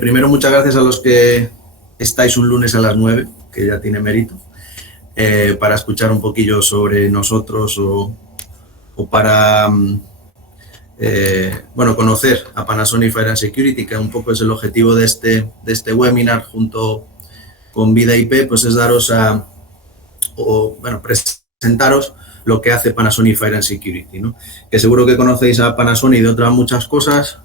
Primero, muchas gracias a los que estáis un lunes a las 9, que ya tiene mérito, para escuchar un poquillo sobre nosotros o para conocer a Panasonic Fire and Security, que un poco es el objetivo de este webinar junto con Vida IP, pues es presentaros lo que hace Panasonic Fire and Security, ¿no? Que seguro que conocéis a Panasonic de otras muchas cosas,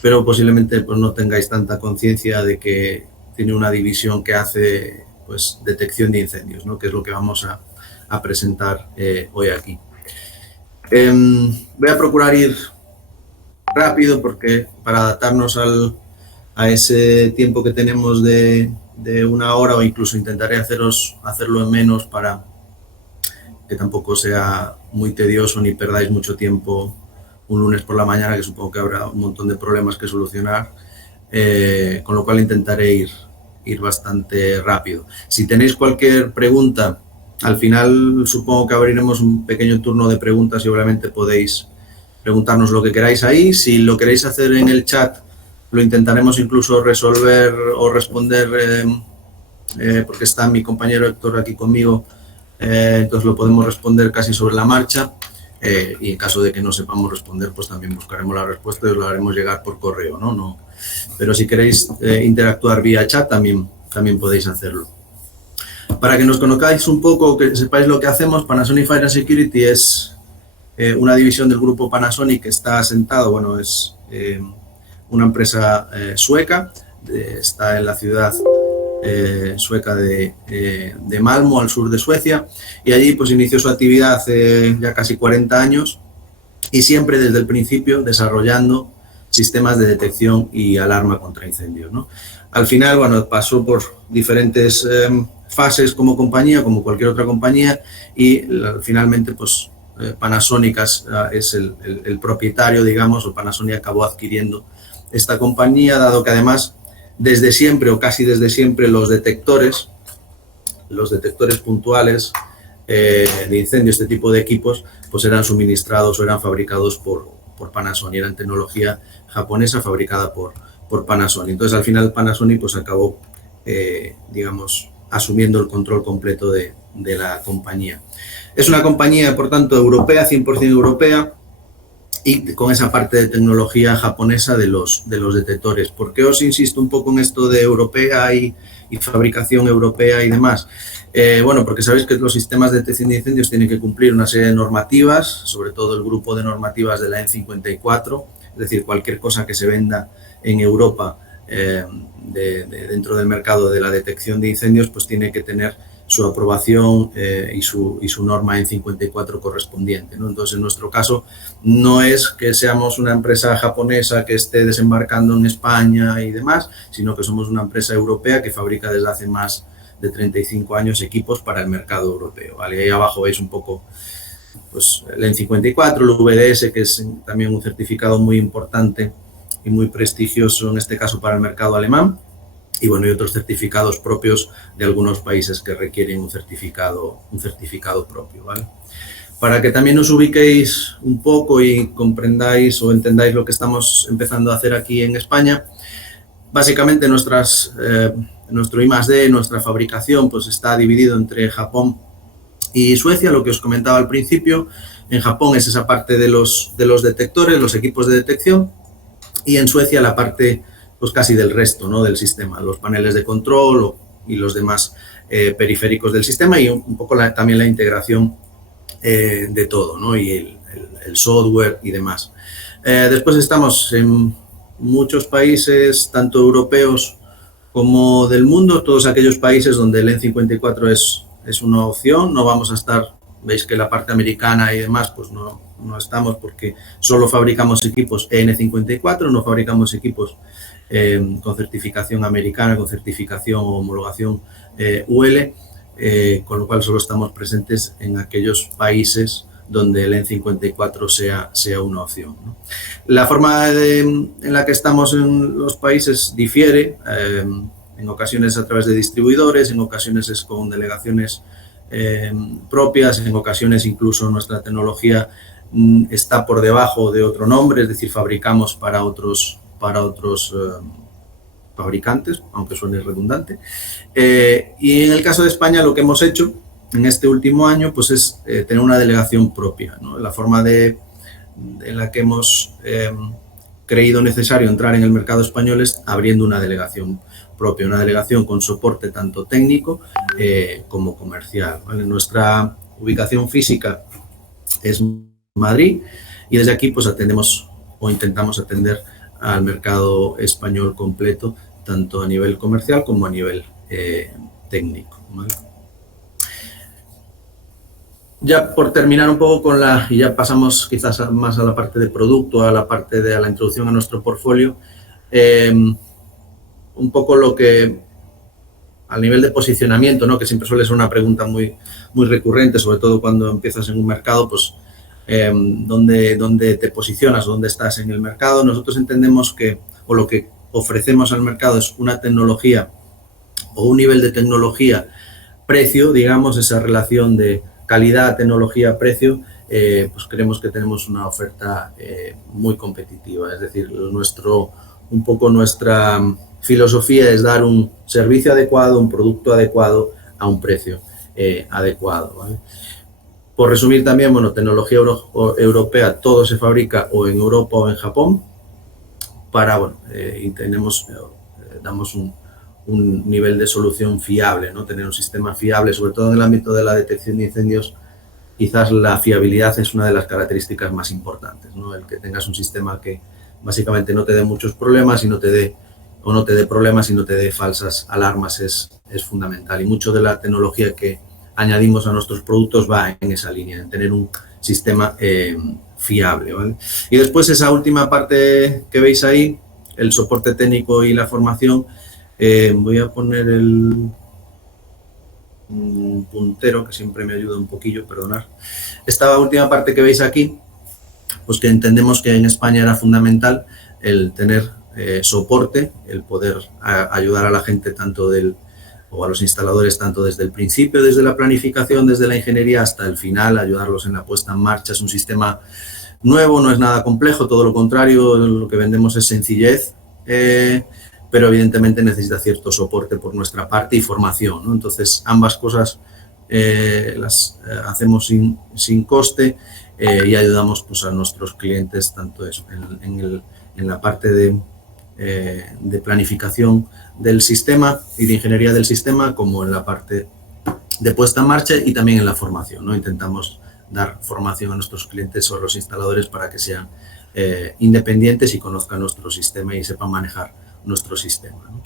pero posiblemente pues no tengáis tanta conciencia de que tiene una división que hace pues detección de incendios, ¿no? Que es lo que vamos a presentar hoy aquí. Voy a procurar ir rápido porque para adaptarnos a ese tiempo que tenemos de una hora, o incluso intentaré hacerlo en menos para que tampoco sea muy tedioso ni perdáis mucho tiempo un lunes por la mañana, que supongo que habrá un montón de problemas que solucionar, con lo cual intentaré ir bastante rápido. Si tenéis cualquier pregunta, al final supongo que abriremos un pequeño turno de preguntas y obviamente podéis preguntarnos lo que queráis ahí. Si lo queréis hacer en el chat, lo intentaremos incluso resolver o responder, porque está mi compañero Héctor aquí conmigo, entonces lo podemos responder casi sobre la marcha, y en caso de que no sepamos responder, pues también buscaremos la respuesta y os la haremos llegar por correo, ¿no? Pero si queréis interactuar vía chat, también podéis hacerlo. Para que nos conozcáis un poco, que sepáis lo que hacemos, Panasonic Fire and Security es una división del grupo Panasonic que está asentado, es una empresa sueca, está en la ciudad sueca de Malmö, al sur de Suecia, y allí pues inició su actividad hace ya casi 40 años y siempre desde el principio desarrollando sistemas de detección y alarma contra incendios, ¿no? Al final, pasó por diferentes fases como compañía, como cualquier otra compañía, y finalmente pues Panasonic es el propietario, digamos, o Panasonic acabó adquiriendo esta compañía, dado que además desde siempre o casi desde siempre los detectores puntuales de incendio, este tipo de equipos, pues eran suministrados o eran fabricados por Panasonic, eran tecnología japonesa fabricada por Panasonic. Entonces al final Panasonic pues acabó, digamos, asumiendo el control completo de la compañía. Es una compañía, por tanto, europea, 100% europea, y con esa parte de tecnología japonesa de los detectores. ¿Por qué os insisto un poco en esto de europea y fabricación europea y demás? Porque sabéis que los sistemas de detección de incendios tienen que cumplir una serie de normativas, sobre todo el grupo de normativas de la EN 54, es decir, cualquier cosa que se venda en Europa dentro del mercado de la detección de incendios, pues tiene que tener su aprobación y su norma en 54 correspondiente, ¿no? Entonces, en nuestro caso, no es que seamos una empresa japonesa que esté desembarcando en España y demás, sino que somos una empresa europea que fabrica desde hace más de 35 años equipos para el mercado europeo, ¿vale? Ahí abajo veis un poco pues, el EN 54, el VDS, que es también un certificado muy importante y muy prestigioso, en este caso para el mercado alemán, y otros certificados propios de algunos países que requieren un certificado propio, ¿vale? Para que también os ubiquéis un poco y comprendáis o entendáis lo que estamos empezando a hacer aquí en España, básicamente nuestro I+D, nuestra fabricación, pues está dividido entre Japón y Suecia, lo que os comentaba al principio. En Japón es esa parte de los detectores, los equipos de detección, y en Suecia la parte pues casi del resto, ¿no?, del sistema, los paneles de control y los demás periféricos del sistema, y un poco también la integración de todo, ¿no?, y el software y demás. Después estamos en muchos países, tanto europeos como del mundo, todos aquellos países donde el EN 54 es una opción. No vamos a estar, veis que la parte americana y demás, pues no estamos, porque solo fabricamos equipos EN 54, no fabricamos equipos con certificación americana, con certificación o homologación UL, con lo cual solo estamos presentes en aquellos países donde el EN 54 sea una opción, ¿no? La forma en la que estamos en los países difiere, en ocasiones a través de distribuidores, en ocasiones es con delegaciones propias, en ocasiones incluso nuestra tecnología está por debajo de otro nombre, es decir, fabricamos para otros fabricantes, aunque suene redundante. Y en el caso de España, lo que hemos hecho en este último año pues es tener una delegación propia, ¿no? La forma en la que hemos creído necesario entrar en el mercado español es abriendo una delegación propia, una delegación con soporte tanto técnico como comercial, ¿vale? Nuestra ubicación física es Madrid y desde aquí pues atendemos o intentamos atender al mercado español completo, tanto a nivel comercial como a nivel técnico, ¿vale? Ya por terminar un poco y ya pasamos quizás más a la parte de producto, a la parte de la introducción a nuestro portfolio, un poco lo que al nivel de posicionamiento, ¿no? Que siempre suele ser una pregunta muy recurrente, sobre todo cuando empiezas en un mercado, pues ¿dónde te posicionas, dónde estás en el mercado? Nosotros entendemos o lo que ofrecemos al mercado es una tecnología o un nivel de tecnología precio, digamos, esa relación de calidad, tecnología, precio, pues creemos que tenemos una oferta muy competitiva. Es decir, un poco nuestra filosofía es dar un servicio adecuado, un producto adecuado a un precio adecuado, ¿vale? Por resumir también, bueno, tecnología europea, todo se fabrica o en Europa o en Japón y damos un nivel de solución fiable, ¿no? Tener un sistema fiable, sobre todo en el ámbito de la detección de incendios, quizás la fiabilidad es una de las características más importantes, ¿no? El que tengas un sistema que básicamente no te dé muchos problemas y no te dé problemas y no te dé falsas alarmas es fundamental. Y mucho de la tecnología que añadimos a nuestros productos va en esa línea, en tener un sistema fiable, ¿vale? Y después esa última parte que veis ahí, el soporte técnico y la formación, voy a poner un puntero que siempre me ayuda un poquillo, perdonad. Esta última parte que veis aquí, pues que entendemos que en España era fundamental el tener soporte, el poder ayudar a la gente o a los instaladores tanto desde el principio, desde la planificación, desde la ingeniería hasta el final, ayudarlos en la puesta en marcha. Es un sistema nuevo, no es nada complejo, todo lo contrario, lo que vendemos es sencillez, pero evidentemente necesita cierto soporte por nuestra parte y formación, ¿no? Entonces, ambas cosas las hacemos sin coste y ayudamos pues, a nuestros clientes tanto eso, en la parte de planificación del sistema y de ingeniería del sistema como en la parte de puesta en marcha y también en la formación, ¿no? Intentamos dar formación a nuestros clientes o a los instaladores para que sean independientes y conozcan nuestro sistema y sepan manejar nuestro sistema, ¿no?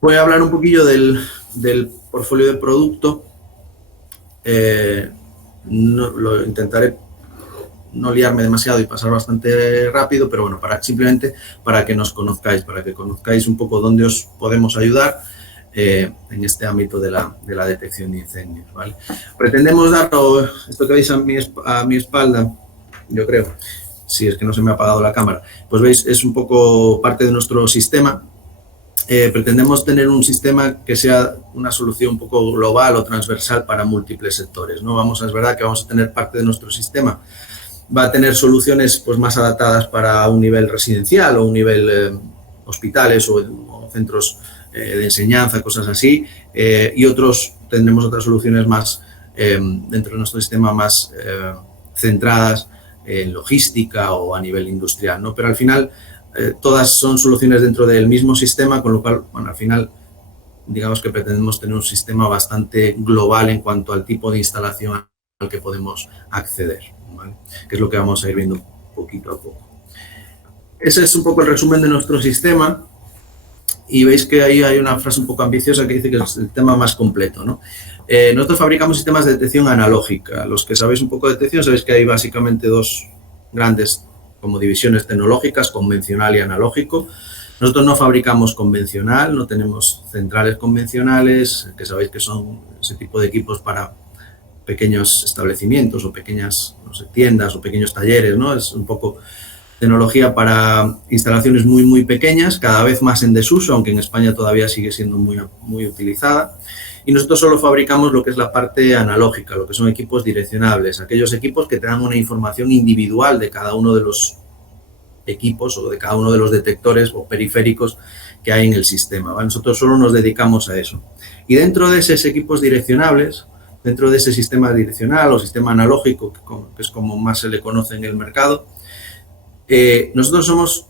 Voy a hablar un poquillo del portfolio de producto. Lo intentaré no liarme demasiado y pasar bastante rápido, pero bueno, simplemente para que nos conozcáis, para que conozcáis un poco dónde os podemos ayudar en este ámbito de la detección de incendios, ¿vale? Pretendemos dar esto que veis a mi espalda, yo creo, si es que no se me ha apagado la cámara, pues veis, es un poco parte de nuestro sistema. Pretendemos tener un sistema que sea una solución un poco global o transversal para múltiples sectores, ¿no? Es verdad que vamos a tener parte de nuestro sistema va a tener soluciones pues, más adaptadas para un nivel residencial o un nivel hospitales o centros de enseñanza, cosas así, y tendremos otras soluciones más dentro de nuestro sistema más centradas en logística o a nivel industrial, ¿no? Pero al final todas son soluciones dentro del mismo sistema, con lo cual, bueno, al final digamos que pretendemos tener un sistema bastante global en cuanto al tipo de instalación al que podemos acceder, ¿vale? Que es lo que vamos a ir viendo poquito a poco. Ese es un poco el resumen de nuestro sistema y veis que ahí hay una frase un poco ambiciosa que dice que es el tema más completo, ¿no? Nosotros fabricamos sistemas de detección analógica. Los que sabéis un poco de detección sabéis que hay básicamente dos grandes como divisiones tecnológicas, convencional y analógico. Nosotros no fabricamos convencional, no tenemos centrales convencionales, que sabéis que son ese tipo de equipos para pequeños establecimientos o pequeñas, no sé, tiendas o pequeños talleres, ¿no? Es un poco tecnología para instalaciones muy, muy pequeñas, cada vez más en desuso, aunque en España todavía sigue siendo muy, muy utilizada. Y nosotros solo fabricamos lo que es la parte analógica, lo que son equipos direccionables, aquellos equipos que te dan una información individual de cada uno de los equipos o de cada uno de los detectores o periféricos que hay en el sistema, ¿vale? Nosotros solo nos dedicamos a eso. Y dentro de esos equipos direccionables, dentro de ese sistema direccional o sistema analógico, que es como más se le conoce en el mercado, nosotros somos,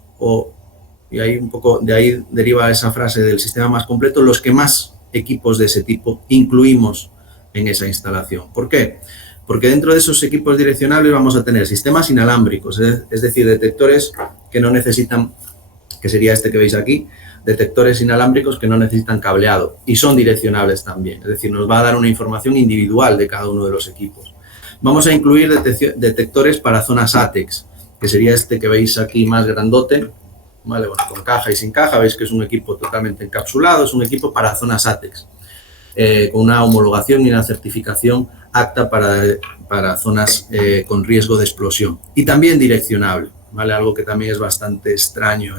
y ahí un poco de ahí deriva esa frase del sistema más completo, los que más equipos de ese tipo incluimos en esa instalación. ¿Por qué? Porque dentro de esos equipos direccionables vamos a tener sistemas inalámbricos, es decir, detectores que no necesitan, que sería este que veis aquí, detectores inalámbricos que no necesitan cableado y son direccionables también, es decir, nos va a dar una información individual de cada uno de los equipos. Vamos a incluir detectores para zonas ATEX, que sería este que veis aquí más grandote, ¿vale? Bueno, con caja y sin caja, veis que es un equipo totalmente encapsulado, es un equipo para zonas ATEX, con una homologación y una certificación apta para zonas con riesgo de explosión. Y también direccionable, ¿vale? Algo que también es bastante extraño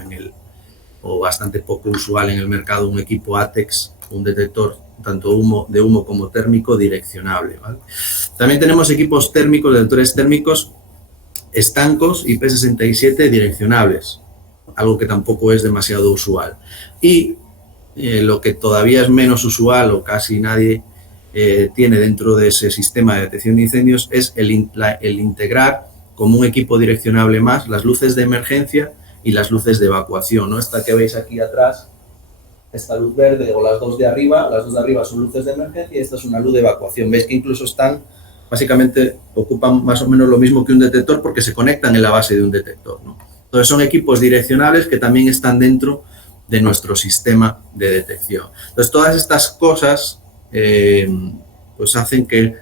o bastante poco usual en el mercado, un equipo ATEX, un detector tanto de humo como térmico direccionable, ¿vale? También tenemos equipos térmicos, detectores térmicos estancos IP67 direccionables, algo que tampoco es demasiado usual. Y lo que todavía es menos usual o casi nadie tiene dentro de ese sistema de detección de incendios es el integrar como un equipo direccionable más las luces de emergencia y las luces de evacuación, ¿no? Esta que veis aquí atrás, esta luz verde o las dos de arriba son luces de emergencia y esta es una luz de evacuación. Veis que incluso básicamente ocupan más o menos lo mismo que un detector porque se conectan en la base de un detector, ¿no? Entonces son equipos direccionables que también están dentro de nuestro sistema de detección. Entonces todas estas cosas pues hacen que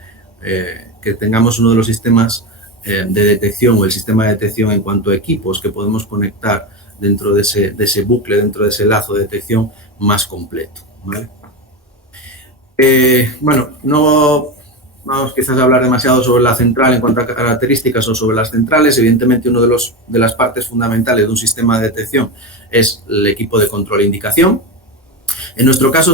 tengamos uno de los sistemas de detección o el sistema de detección en cuanto a equipos que podemos conectar dentro de ese bucle, dentro de ese lazo de detección más completo, ¿vale? Bueno, no vamos quizás a hablar demasiado sobre la central en cuanto a características o sobre las centrales. Evidentemente, una de las partes fundamentales de un sistema de detección es el equipo de control e indicación. En nuestro caso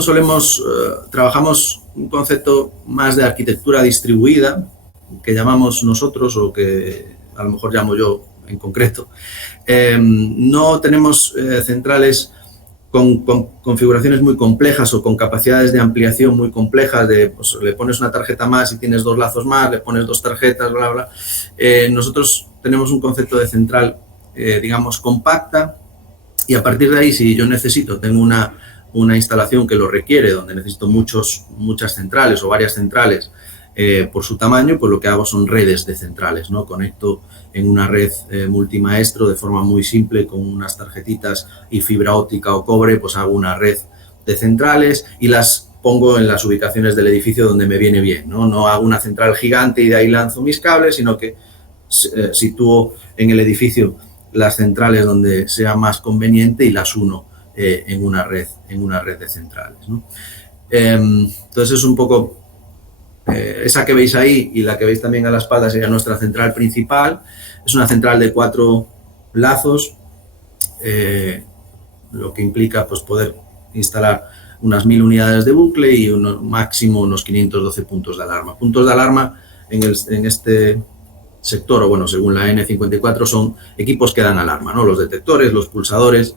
trabajamos un concepto más de arquitectura distribuida, que llamamos nosotros o que a lo mejor llamo yo en concreto. No tenemos centrales con configuraciones muy complejas o con capacidades de ampliación muy complejas, pues, le pones una tarjeta más y tienes dos lazos más, le pones dos tarjetas, bla, bla. Nosotros tenemos un concepto de central, digamos, compacta, y a partir de ahí, si yo tengo una instalación que lo requiere, donde necesito muchas centrales o varias centrales por su tamaño, pues lo que hago son redes de centrales, ¿no? Conecto en una red multimaestro de forma muy simple con unas tarjetitas y fibra óptica o cobre, pues hago una red de centrales y las pongo en las ubicaciones del edificio donde me viene bien, ¿no? No hago una central gigante y de ahí lanzo mis cables, sino que sitúo en el edificio las centrales donde sea más conveniente y las uno en una red de centrales, ¿no? Entonces es un poco esa que veis ahí y la que veis también a la espalda sería nuestra central principal. Es una central de 4 lazos, lo que implica pues poder instalar unas 1000 unidades de bucle y máximo unos 512 puntos de alarma. Puntos de alarma en este sector, o bueno, según la N54, son equipos que dan alarma, ¿no? Los detectores, los pulsadores,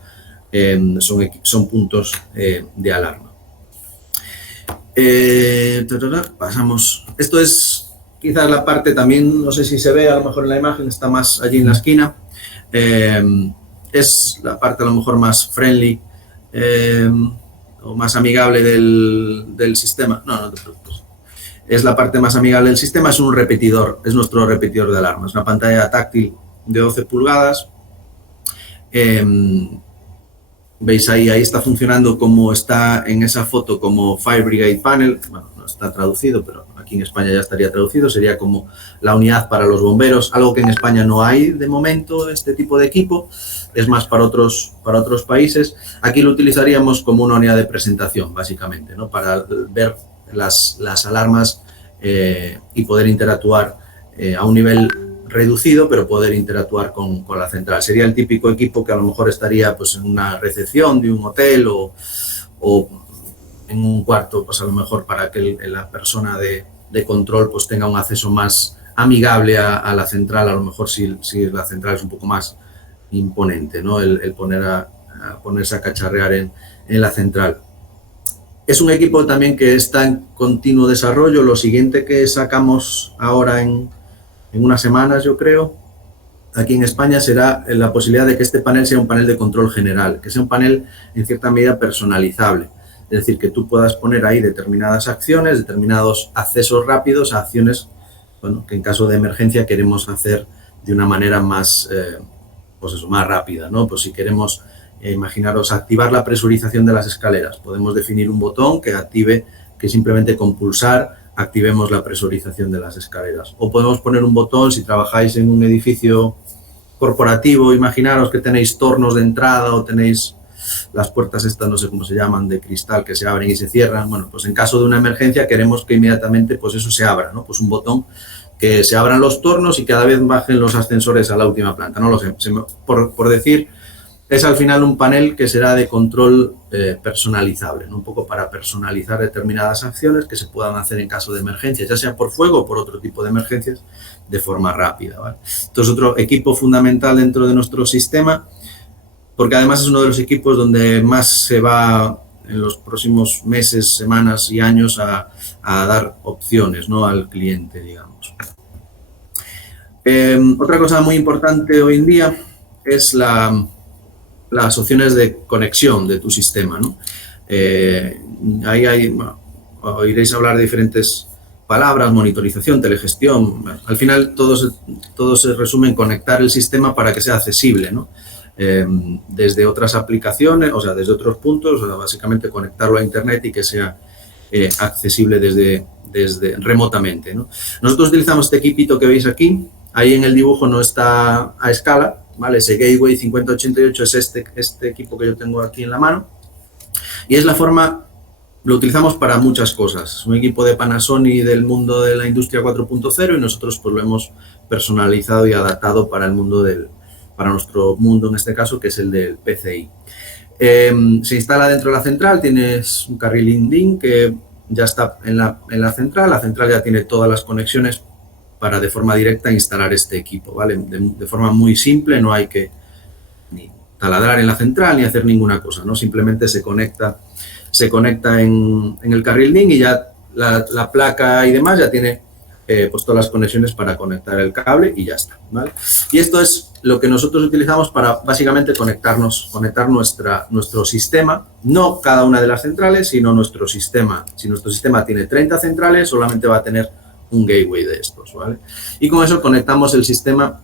son puntos de alarma. Pasamos. Esto es quizás la parte también, no sé si se ve, a lo mejor en la imagen, está más allí en la esquina. Es la parte a lo mejor más friendly o más amigable del sistema. No te preocupes. Es la parte más amigable del sistema, es un repetidor, es nuestro repetidor de alarma. Es una pantalla táctil de 12 pulgadas. Veis ahí está funcionando como está en esa foto como Fire Brigade Panel. Bueno, no está traducido, pero aquí en España ya estaría traducido. Sería como la unidad para los bomberos, algo que en España no hay de momento, este tipo de equipo. Es más para otros países. Aquí lo utilizaríamos como una unidad de presentación, básicamente, ¿no? Para ver las alarmas y poder interactuar a un nivel reducido, pero poder interactuar con la central. Sería el típico equipo que a lo mejor estaría pues, en una recepción de un hotel o en un cuarto, pues a lo mejor para que la persona de control pues, tenga un acceso más amigable a la central, a lo mejor si la central es un poco más imponente, ¿no? El ponerse a cacharrear en la central. Es un equipo también que está en continuo desarrollo. Lo siguiente que sacamos ahora en unas semanas, yo creo, aquí en España, será la posibilidad de que este panel sea un panel de control general, que sea un panel en cierta medida personalizable. Es decir, que tú puedas poner ahí determinadas acciones, determinados accesos rápidos a acciones, bueno, que en caso de emergencia queremos hacer de una manera más, pues eso, más rápida, ¿no? Pues si queremos, imaginaros, activar la presurización de las escaleras, podemos definir un botón que active, que simplemente con pulsar activemos la presurización de las escaleras. O podemos poner un botón, si trabajáis en un edificio corporativo, imaginaros que tenéis tornos de entrada o tenéis las puertas estas, no sé cómo se llaman, de cristal, que se abren y se cierran. Bueno, pues en caso de una emergencia queremos que inmediatamente pues eso se abra, ¿no? Pues un botón que se abran los tornos y cada vez bajen los ascensores a la última planta. No lo sé, por decir, es al final un panel que será de control personalizable, ¿no? Un poco para personalizar determinadas acciones que se puedan hacer en caso de emergencias, ya sea por fuego o por otro tipo de emergencias, de forma rápida, ¿vale? Entonces, otro equipo fundamental dentro de nuestro sistema, porque además es uno de los equipos donde más se va en los próximos meses, semanas y años a dar opciones, ¿no?, al cliente, digamos. Otra cosa muy importante hoy en día es las opciones de conexión de tu sistema, ¿no? Ahí bueno, oiréis hablar de diferentes palabras: monitorización, telegestión. Al final todo se resume en conectar el sistema para que sea accesible, ¿no? Desde otras aplicaciones, o sea, desde otros puntos, o sea, básicamente conectarlo a Internet y que sea accesible desde remotamente, ¿no? Nosotros utilizamos este equipito que veis aquí. Ahí en el dibujo no está a escala, ¿vale? Ese Gateway 5088 es este equipo que yo tengo aquí en la mano. Y es la forma, lo utilizamos para muchas cosas. Es un equipo de Panasonic del mundo de la industria 4.0 y nosotros pues lo hemos personalizado y adaptado para el mundo para nuestro mundo, en este caso, que es el del PCI. Se instala dentro de la central, tienes un carril in-link que ya está en la central ya tiene todas las conexiones para de forma directa instalar este equipo, ¿vale? De forma muy simple, no hay que ni taladrar en la central ni hacer ninguna cosa, ¿no? Simplemente se conecta en el carril link y ya la placa y demás ya tiene pues todas las conexiones para conectar el cable y ya está, ¿vale? Y esto es lo que nosotros utilizamos para básicamente conectar nuestro sistema, no cada una de las centrales, sino nuestro sistema. Si nuestro sistema tiene 30 centrales, solamente va a tener un gateway de estos, ¿vale? Y con eso conectamos el sistema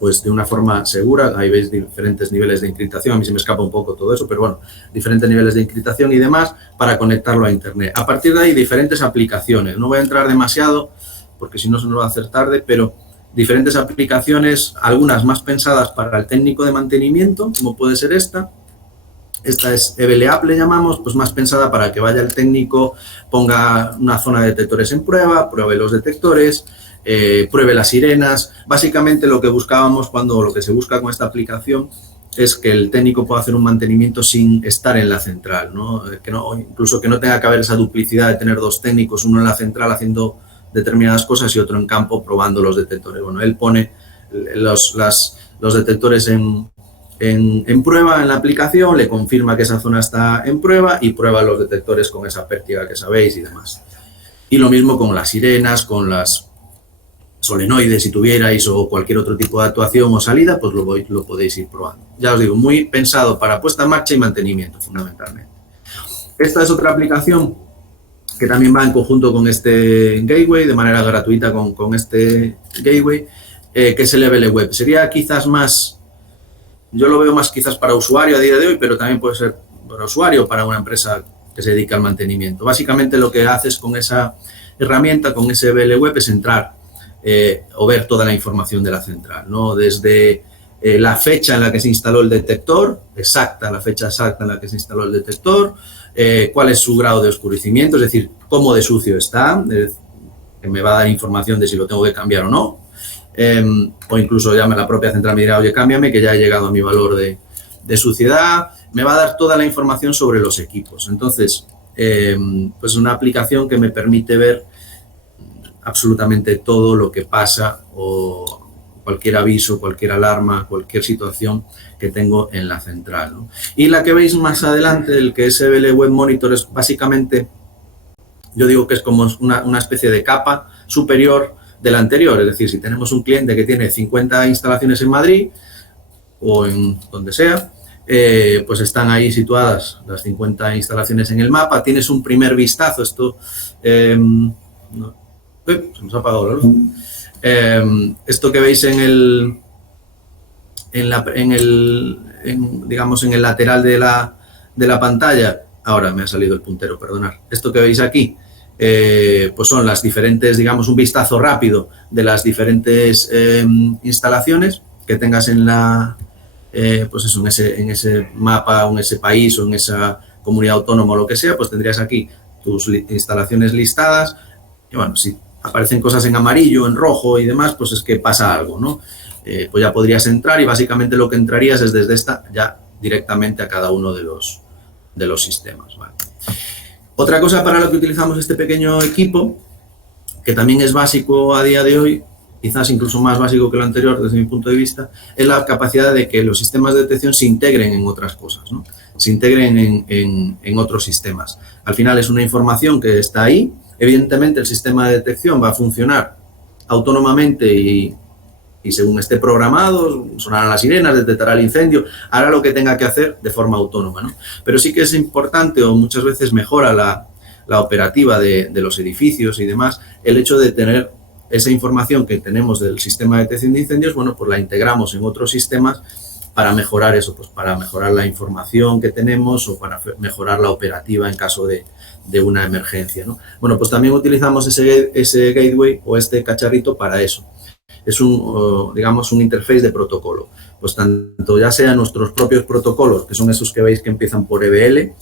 pues de una forma segura. Ahí veis diferentes niveles de encriptación, a mí se me escapa un poco todo eso, pero bueno, diferentes niveles de encriptación y demás para conectarlo a Internet. A partir de ahí, diferentes aplicaciones. No voy a entrar demasiado porque si no se nos va a hacer tarde, pero diferentes aplicaciones, algunas más pensadas para el técnico de mantenimiento, como puede ser esta. Esta es Evele App, le llamamos, pues más pensada para que vaya el técnico, ponga una zona de detectores en prueba, pruebe los detectores, pruebe las sirenas. Básicamente lo que buscábamos lo que se busca con esta aplicación es que el técnico pueda hacer un mantenimiento sin estar en la central, ¿no? Incluso que no tenga que haber esa duplicidad de tener dos técnicos, uno en la central haciendo determinadas cosas y otro en campo probando los detectores. Bueno, él pone los detectores en prueba en la aplicación, le confirma que esa zona está en prueba y prueba los detectores con esa pértiga que sabéis y demás. Y lo mismo con las sirenas, con las solenoides, si tuvierais, o cualquier otro tipo de actuación o salida, pues lo podéis ir probando. Ya os digo, muy pensado para puesta en marcha y mantenimiento, fundamentalmente. Esta es otra aplicación que también va en conjunto con este gateway, de manera gratuita con este gateway, que es el Evele Web. Sería quizás más... Yo lo veo más quizás para usuario a día de hoy, pero también puede ser para usuario o para una empresa que se dedica al mantenimiento. Básicamente lo que haces con esa herramienta, con ese Evele Web, es entrar o ver toda la información de la central, ¿no? Desde la fecha en la que se instaló el detector, la fecha exacta en la que se instaló el detector, cuál es su grado de oscurecimiento, es decir, cómo de sucio está, que me va a dar información de si lo tengo que cambiar o no. O incluso llame a la propia central y me dirá, oye, cámbiame, que ya he llegado a mi valor de suciedad. Me va a dar toda la información sobre los equipos. Entonces, pues una aplicación que me permite ver absolutamente todo lo que pasa o cualquier aviso, cualquier alarma, cualquier situación que tengo en la central, ¿no? Y la que veis más adelante, el que es EBL Web Monitor, es básicamente, yo digo que es como una especie de capa superior de la anterior. Es decir, si tenemos un cliente que tiene 50 instalaciones en Madrid o en donde sea, pues están ahí situadas las 50 instalaciones en el mapa. Tienes un primer vistazo. Esto no, se nos ha apagado la luz. Esto que veis digamos, en el lateral de la pantalla, ahora me ha salido el puntero, perdonad. Esto que veis aquí, pues son las diferentes, digamos, un vistazo rápido de las diferentes instalaciones que tengas en pues eso, en ese mapa o en ese país o en esa comunidad autónoma o lo que sea, pues tendrías aquí tus instalaciones listadas. Y bueno, si aparecen cosas en amarillo, en rojo y demás, pues es que pasa algo, ¿no? Pues ya podrías entrar y básicamente lo que entrarías es desde esta ya directamente a cada uno de los sistemas, ¿vale? Otra cosa para lo que utilizamos este pequeño equipo, que también es básico a día de hoy, quizás incluso más básico que lo anterior desde mi punto de vista, es la capacidad de que los sistemas de detección se integren en otras cosas, ¿no? Se integren en otros sistemas. Al final es una información que está ahí. Evidentemente el sistema de detección va a funcionar autónomamente y según esté programado, sonarán las sirenas, detectará el incendio, hará lo que tenga que hacer de forma autónoma, ¿no? Pero sí que es importante, o muchas veces mejora la operativa de los edificios y demás, el hecho de tener esa información que tenemos del sistema de detección de incendios, bueno, pues la integramos en otros sistemas para mejorar eso, pues para mejorar la información que tenemos o para mejorar la operativa en caso de una emergencia, ¿no? Bueno, pues también utilizamos ese gateway o este cacharrito para eso. Es digamos, un interface de protocolo. Pues tanto ya sean nuestros propios protocolos, que son esos que veis que empiezan por EBL,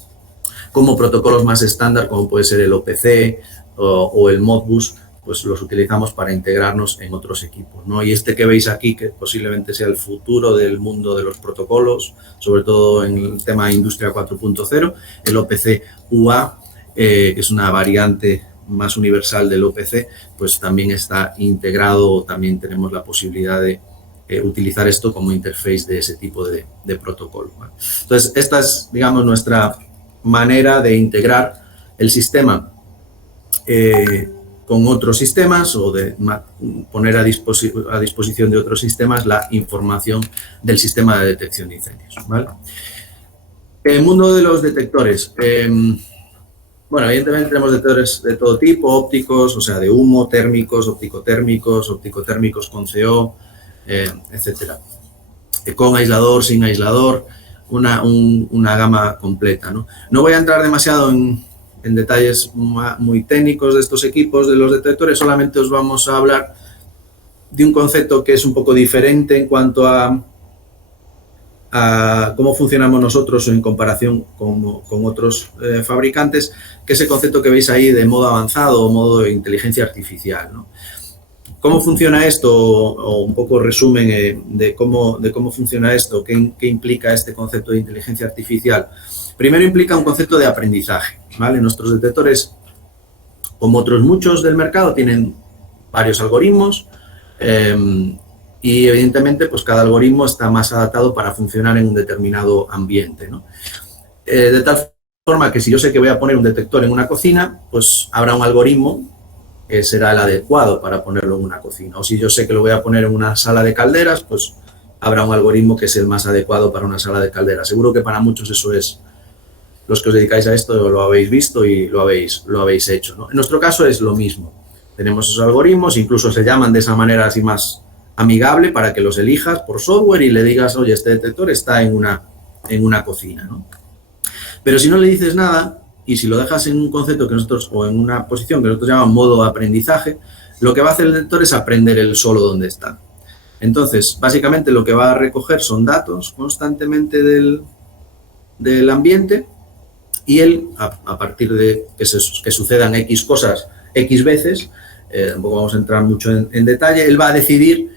como protocolos más estándar, como puede ser el OPC o el Modbus, pues los utilizamos para integrarnos en otros equipos, ¿no? Y este que veis aquí, que posiblemente sea el futuro del mundo de los protocolos, sobre todo en el tema de Industria 4.0, el OPC UA, que es una variante más universal del OPC, pues también está integrado, también tenemos la posibilidad de utilizar esto como interface de ese tipo de protocolo, ¿vale? Entonces, esta es, digamos, nuestra manera de integrar el sistema con otros sistemas o de poner a disposición de otros sistemas la información del sistema de detección de incendios, ¿vale? El mundo de los detectores. Bueno, evidentemente tenemos detectores de todo tipo, ópticos, o sea, de humo, térmicos, opticotérmicos con CO, etcétera. Con aislador, sin aislador, una gama completa, ¿no? No voy a entrar demasiado en detalles muy técnicos de estos equipos, de los detectores, solamente os vamos a hablar de un concepto que es un poco diferente en cuanto a cómo funcionamos nosotros en comparación con otros fabricantes, que es el concepto que veis ahí de modo avanzado o modo de inteligencia artificial, ¿no? ¿Cómo funciona esto? O un poco resumen de cómo funciona esto, qué implica este concepto de inteligencia artificial. Primero implica un concepto de aprendizaje, ¿vale? Nuestros detectores, como otros muchos del mercado, tienen varios algoritmos y evidentemente pues cada algoritmo está más adaptado para funcionar en un determinado ambiente, ¿no? De tal forma que si yo sé que voy a poner un detector en una cocina, pues habrá un algoritmo que será el adecuado para ponerlo en una cocina. O si yo sé que lo voy a poner en una sala de calderas, pues habrá un algoritmo que es el más adecuado para una sala de calderas. Seguro que para muchos eso es, los que os dedicáis a esto lo habéis visto y lo habéis hecho, ¿no? En nuestro caso es lo mismo. Tenemos esos algoritmos, incluso se llaman de esa manera así más amigable para que los elijas por software y le digas, oye, este detector está en una cocina, ¿no? Pero si no le dices nada y si lo dejas en un concepto que nosotros, o en una posición que nosotros llamamos modo aprendizaje, lo que va a hacer el detector es aprender él solo dónde está. Entonces, básicamente lo que va a recoger son datos constantemente del ambiente y él, a partir de que sucedan X cosas X veces, tampoco vamos a entrar mucho en detalle, él va a decidir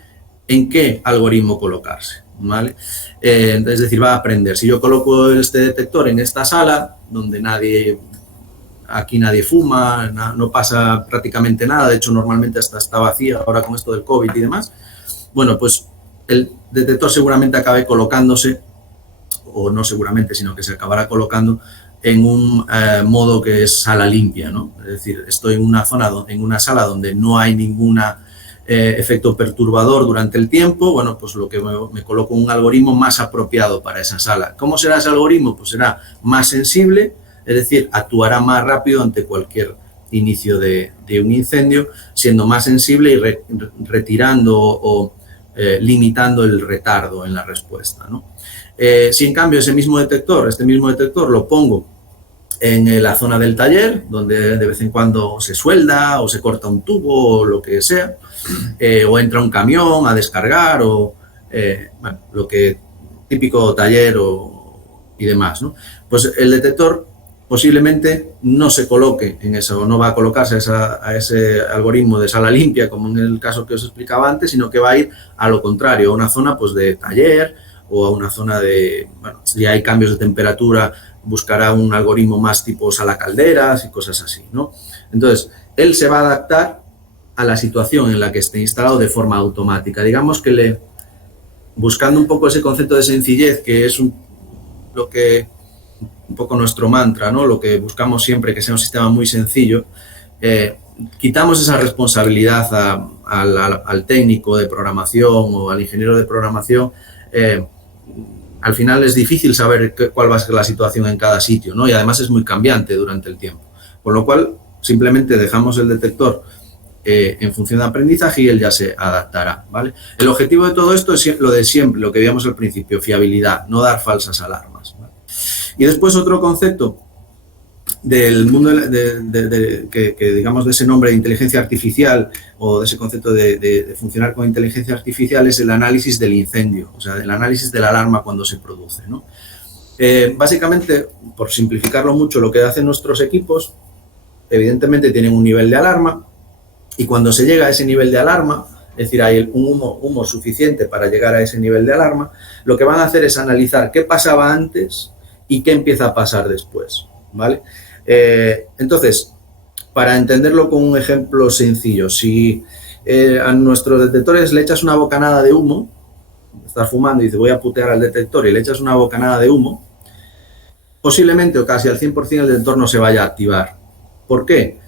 en qué algoritmo colocarse, ¿vale? Es decir, va a aprender. Si yo coloco este detector en esta sala, donde aquí nadie fuma, no pasa prácticamente nada, de hecho normalmente hasta está vacía ahora con esto del COVID y demás, bueno, pues el detector seguramente acabe colocándose, o no seguramente, sino que se acabará colocando en un modo que es sala limpia, ¿no? Es decir, estoy en una zona, en una sala donde no hay ningún efecto perturbador durante el tiempo, bueno, pues lo que me coloco un algoritmo más apropiado para esa sala. ¿Cómo será ese algoritmo? Pues será más sensible, es decir, actuará más rápido ante cualquier inicio de un incendio, siendo más sensible y retirando o limitando el retardo en la respuesta, ¿no? Si en cambio este mismo detector lo pongo en la zona del taller, donde de vez en cuando se suelda o se corta un tubo o lo que sea, o entra un camión a descargar o bueno, lo que típico taller y demás, ¿no? Pues el detector posiblemente no se coloque en eso, o no va a colocarse a ese algoritmo de sala limpia, como en el caso que os explicaba antes, sino que va a ir a lo contrario, a una zona pues de taller o a una zona de, bueno, si hay cambios de temperatura, buscará un algoritmo más tipo sala calderas y cosas así, ¿no? Entonces, él se va a adaptar a la situación en la que esté instalado de forma automática. Digamos que buscando un poco ese concepto de sencillez, que es un poco nuestro mantra, ¿no? Lo que buscamos siempre, que sea un sistema muy sencillo, quitamos esa responsabilidad al técnico de programación o al ingeniero de programación. Al final es difícil saber cuál va a ser la situación en cada sitio, ¿no? Y además es muy cambiante durante el tiempo. Con lo cual, simplemente dejamos el detector en función de aprendizaje y él ya se adaptará, ¿vale? El objetivo de todo esto es lo de siempre, lo que veíamos al principio, fiabilidad, no dar falsas alarmas, ¿vale? Y después otro concepto del mundo que digamos de ese nombre de inteligencia artificial o de ese concepto de funcionar con inteligencia artificial es el análisis del incendio, o sea, el análisis de la alarma cuando se produce, ¿no? Básicamente, por simplificarlo mucho, lo que hacen nuestros equipos, evidentemente tienen un nivel de alarma y cuando se llega a ese nivel de alarma, es decir, hay un humo suficiente para llegar a ese nivel de alarma, lo que van a hacer es analizar qué pasaba antes y qué empieza a pasar después, ¿vale? Entonces, para entenderlo con un ejemplo sencillo, si a nuestros detectores le echas una bocanada de humo, estás fumando y dices voy a putear al detector y le echas una bocanada de humo, posiblemente o casi al 100% el detector no se vaya a activar. ¿Por qué?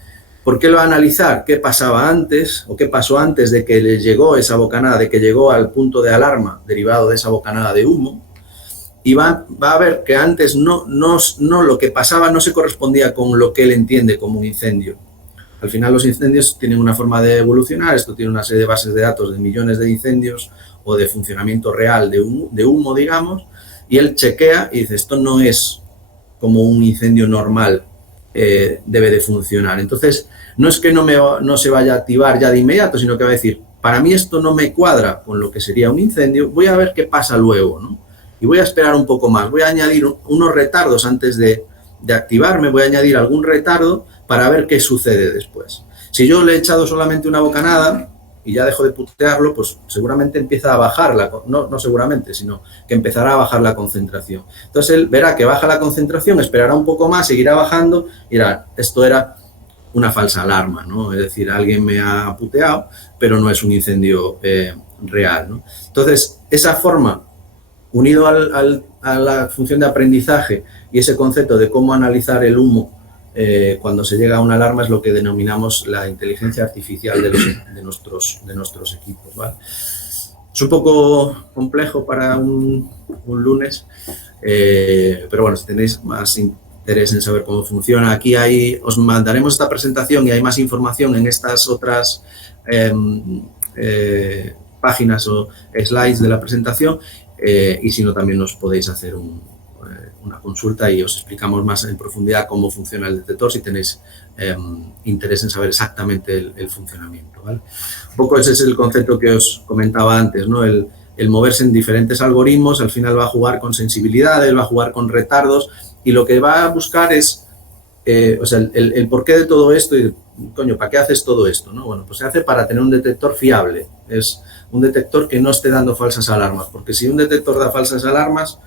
Porque él va a analizar qué pasaba antes o qué pasó antes de que le llegó esa bocanada, de que llegó al punto de alarma derivado de esa bocanada de humo, y va a ver que antes no lo que pasaba no se correspondía con lo que él entiende como un incendio. Al final los incendios tienen una forma de evolucionar, esto tiene una serie de bases de datos de millones de incendios o de funcionamiento real de humo, digamos, y él chequea y dice, esto no es como un incendio normal debe de funcionar. Entonces, no es que no se vaya a activar ya de inmediato, sino que va a decir, para mí esto no me cuadra con lo que sería un incendio, voy a ver qué pasa luego, ¿no? Y voy a esperar un poco más, voy a añadir unos retardos antes de activarme, voy a añadir algún retardo para ver qué sucede después. Si yo le he echado solamente una bocanada y ya dejo de putearlo, pues seguramente empieza a bajar, no seguramente, sino que empezará a bajar la concentración. Entonces él verá que baja la concentración, esperará un poco más, seguirá bajando y dirá, esto era una falsa alarma, ¿no? Es decir, alguien me ha puteado, pero no es un incendio real, ¿no? Entonces, esa forma, unido a la función de aprendizaje y ese concepto de cómo analizar el humo cuando se llega a una alarma, es lo que denominamos la inteligencia artificial de nuestros equipos, ¿vale? Es un poco complejo para un lunes, pero bueno, si tenéis más interés en saber cómo funciona, aquí os mandaremos esta presentación y hay más información en estas otras páginas o slides de la presentación. Y si no, también nos podéis hacer una consulta y os explicamos más en profundidad cómo funciona el detector si tenéis interés en saber exactamente el funcionamiento, ¿vale? Un poco ese es el concepto que os comentaba antes, ¿no? El moverse en diferentes algoritmos, al final va a jugar con sensibilidades, va a jugar con retardos y lo que va a buscar es o sea, el porqué de todo esto y, coño, ¿para qué haces todo esto? ¿No? Bueno, pues se hace para tener un detector fiable, es un detector que no esté dando falsas alarmas, porque si un detector da falsas alarmas,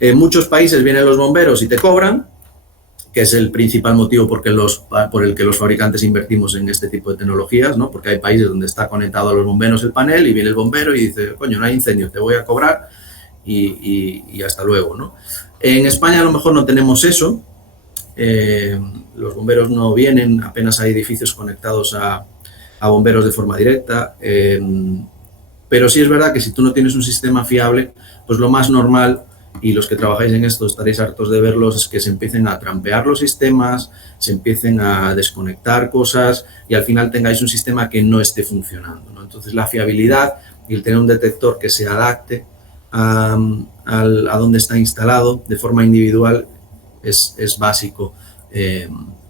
en muchos países vienen los bomberos y te cobran, que es el principal motivo por el que los fabricantes invertimos en este tipo de tecnologías, ¿no? Porque hay países donde está conectado a los bomberos el panel y viene el bombero y dice, coño, no hay incendio, te voy a cobrar y hasta luego, ¿no? En España a lo mejor no tenemos eso, los bomberos no vienen, apenas hay edificios conectados a bomberos de forma directa, pero sí es verdad que si tú no tienes un sistema fiable, pues lo más normal, y los que trabajáis en esto estaréis hartos de verlos, es que se empiecen a trampear los sistemas, se empiecen a desconectar cosas y al final tengáis un sistema que no esté funcionando, ¿no? Entonces la fiabilidad y el tener un detector que se adapte a donde está instalado de forma individual es básico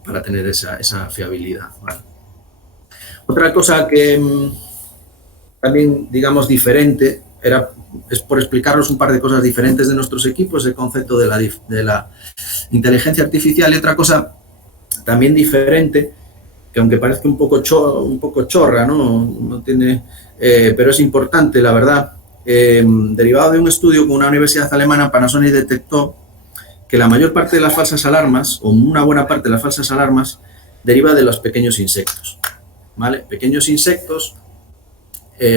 para tener esa fiabilidad, ¿vale? Otra cosa que también, digamos, diferente es por explicaros un par de cosas diferentes de nuestros equipos, el concepto de la inteligencia artificial, y otra cosa también diferente, que aunque parezca un poco chorra, no tiene, pero es importante, la verdad. Derivado de un estudio con una universidad alemana, Panasonic detectó que la mayor parte de las falsas alarmas, o una buena parte de las falsas alarmas, deriva de los pequeños insectos, ¿vale? Pequeños insectos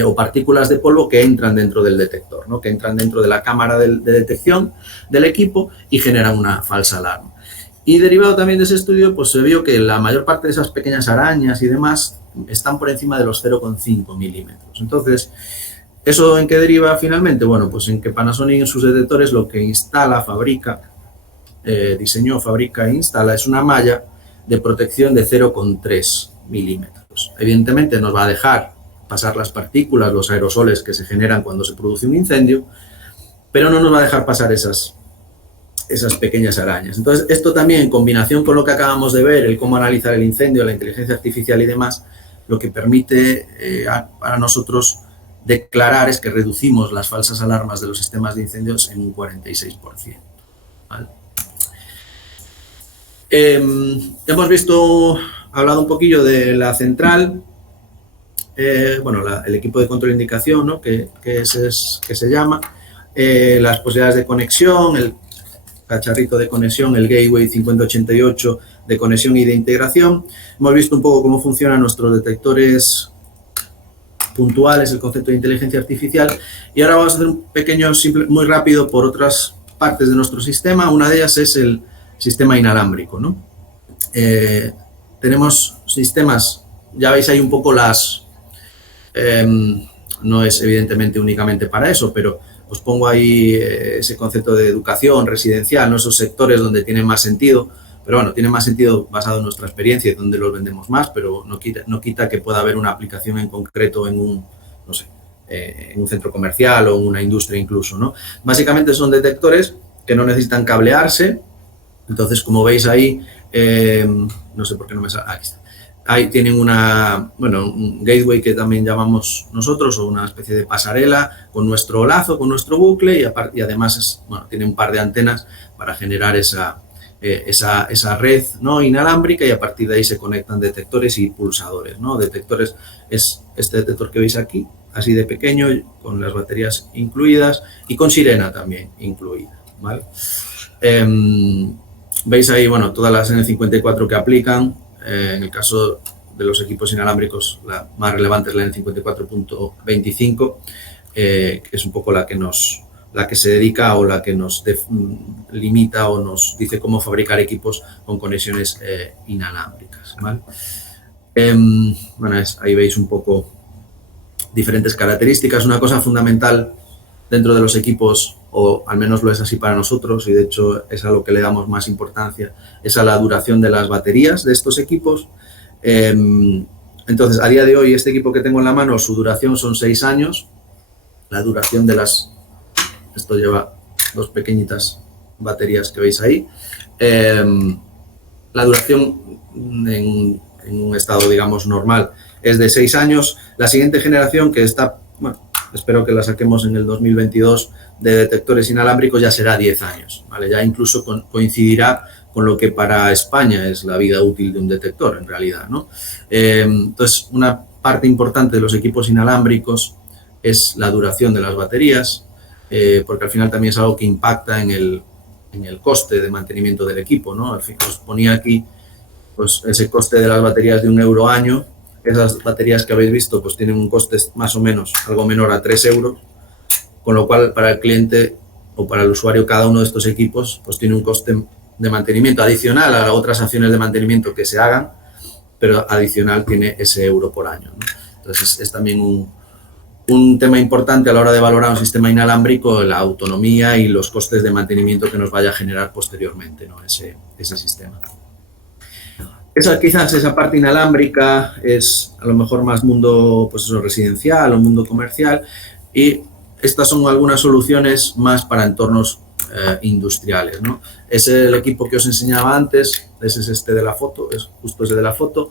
o partículas de polvo que entran dentro del detector, ¿no? Que entran dentro de la cámara de detección del equipo y generan una falsa alarma. Y derivado también de ese estudio, pues se vio que la mayor parte de esas pequeñas arañas y demás están por encima de los 0,5 milímetros. Entonces, ¿eso en qué deriva finalmente? Bueno, pues en que Panasonic en sus detectores lo que instala, fabrica, diseñó, fabrica e instala es una malla de protección de 0,3 milímetros. Evidentemente nos va a dejar pasar las partículas, los aerosoles que se generan cuando se produce un incendio, pero no nos va a dejar pasar esas pequeñas arañas. Entonces, esto también, en combinación con lo que acabamos de ver, el cómo analizar el incendio, la inteligencia artificial y demás, lo que permite para nosotros declarar es que reducimos las falsas alarmas de los sistemas de incendios en un 46%. ¿Vale? Hemos hablado un poquillo de la central, bueno, el equipo de control de indicación, ¿no? que se llama, las posibilidades de conexión, el cacharrito de conexión, el Gateway 5088 de conexión y de integración. Hemos visto un poco cómo funcionan nuestros detectores puntuales, el concepto de inteligencia artificial, y ahora vamos a hacer un pequeño, muy rápido, por otras partes de nuestro sistema. Una de ellas es el sistema inalámbrico, ¿no? Tenemos sistemas, ya veis ahí un poco no es evidentemente únicamente para eso, pero os pongo ahí ese concepto de educación residencial, ¿no? Esos sectores donde tiene más sentido, pero bueno, tiene más sentido basado en nuestra experiencia y donde los vendemos más, pero no quita que pueda haber una aplicación en concreto en un, no sé, en un centro comercial o en una industria incluso, ¿no? Básicamente son detectores que no necesitan cablearse. Entonces, como veis ahí, no sé por qué no me sale, aquí está. Ahí tienen un gateway que también llamamos nosotros, o una especie de pasarela con nuestro lazo, con nuestro bucle, y además tiene un par de antenas para generar esa red, ¿no? Inalámbrica, y a partir de ahí se conectan detectores y pulsadores, ¿no? Detectores es este detector que veis aquí, así de pequeño, con las baterías incluidas y con sirena también incluida, ¿vale? Veis ahí, bueno, todas las N54 que aplican. En el caso de los equipos inalámbricos, la más relevante es la N54.25, que es un poco la que se dedica, o la que nos limita o nos dice cómo fabricar equipos con conexiones inalámbricas, ¿vale? Bueno, ahí veis un poco diferentes características. Una cosa fundamental dentro de los equipos, o al menos lo es así para nosotros, y de hecho es a lo que le damos más importancia, es a la duración de las baterías de estos equipos. Entonces, a día de hoy, este equipo que tengo en la mano, su duración son 6 años. La duración de esto lleva 2 pequeñitas baterías que veis ahí. La duración en un estado, digamos, normal es de 6 años. La siguiente generación, que está, bueno, espero que la saquemos en el 2022, de detectores inalámbricos, ya será 10 años, ¿vale? Ya incluso coincidirá con lo que para España es la vida útil de un detector, en realidad, ¿no? Entonces, una parte importante de los equipos inalámbricos es la duración de las baterías, porque al final también es algo que impacta en el coste de mantenimiento del equipo, ¿no? Al fin, os ponía aquí pues, ese coste de las baterías de €1 año. Esas baterías que habéis visto pues tienen un coste más o menos algo menor a 3 euros, con lo cual para el cliente o para el usuario cada uno de estos equipos pues tiene un coste de mantenimiento adicional a las otras acciones de mantenimiento que se hagan, pero adicional tiene ese euro por año, ¿no? Entonces es también un tema importante a la hora de valorar un sistema inalámbrico, la autonomía y los costes de mantenimiento que nos vaya a generar posteriormente, ¿no? ese sistema. Quizás esa parte inalámbrica es a lo mejor más mundo pues eso, residencial o mundo comercial, y estas son algunas soluciones más para entornos industriales, ¿no? Es el equipo que os enseñaba antes, ese es este de la foto, es justo ese de la foto.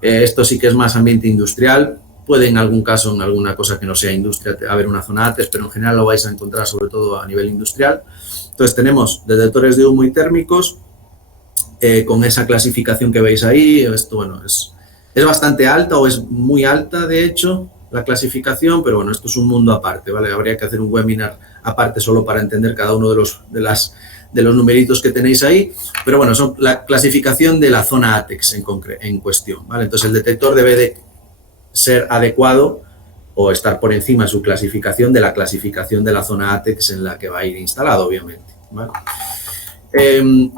Esto sí que es más ambiente industrial, puede en algún caso, en alguna cosa que no sea industria, haber una zona ATEX, pero en general lo vais a encontrar sobre todo a nivel industrial. Entonces tenemos detectores de humo y térmicos, con esa clasificación que veis ahí. Esto, bueno, es bastante alta o es muy alta, de hecho, la clasificación, pero bueno, esto es un mundo aparte, ¿vale? Habría que hacer un webinar aparte solo para entender cada uno de los numeritos que tenéis ahí, pero bueno, son la clasificación de la zona ATEX en cuestión, ¿vale? Entonces, el detector debe de ser adecuado o estar por encima de su clasificación de la clasificación de la zona ATEX en la que va a ir instalado, obviamente, ¿vale?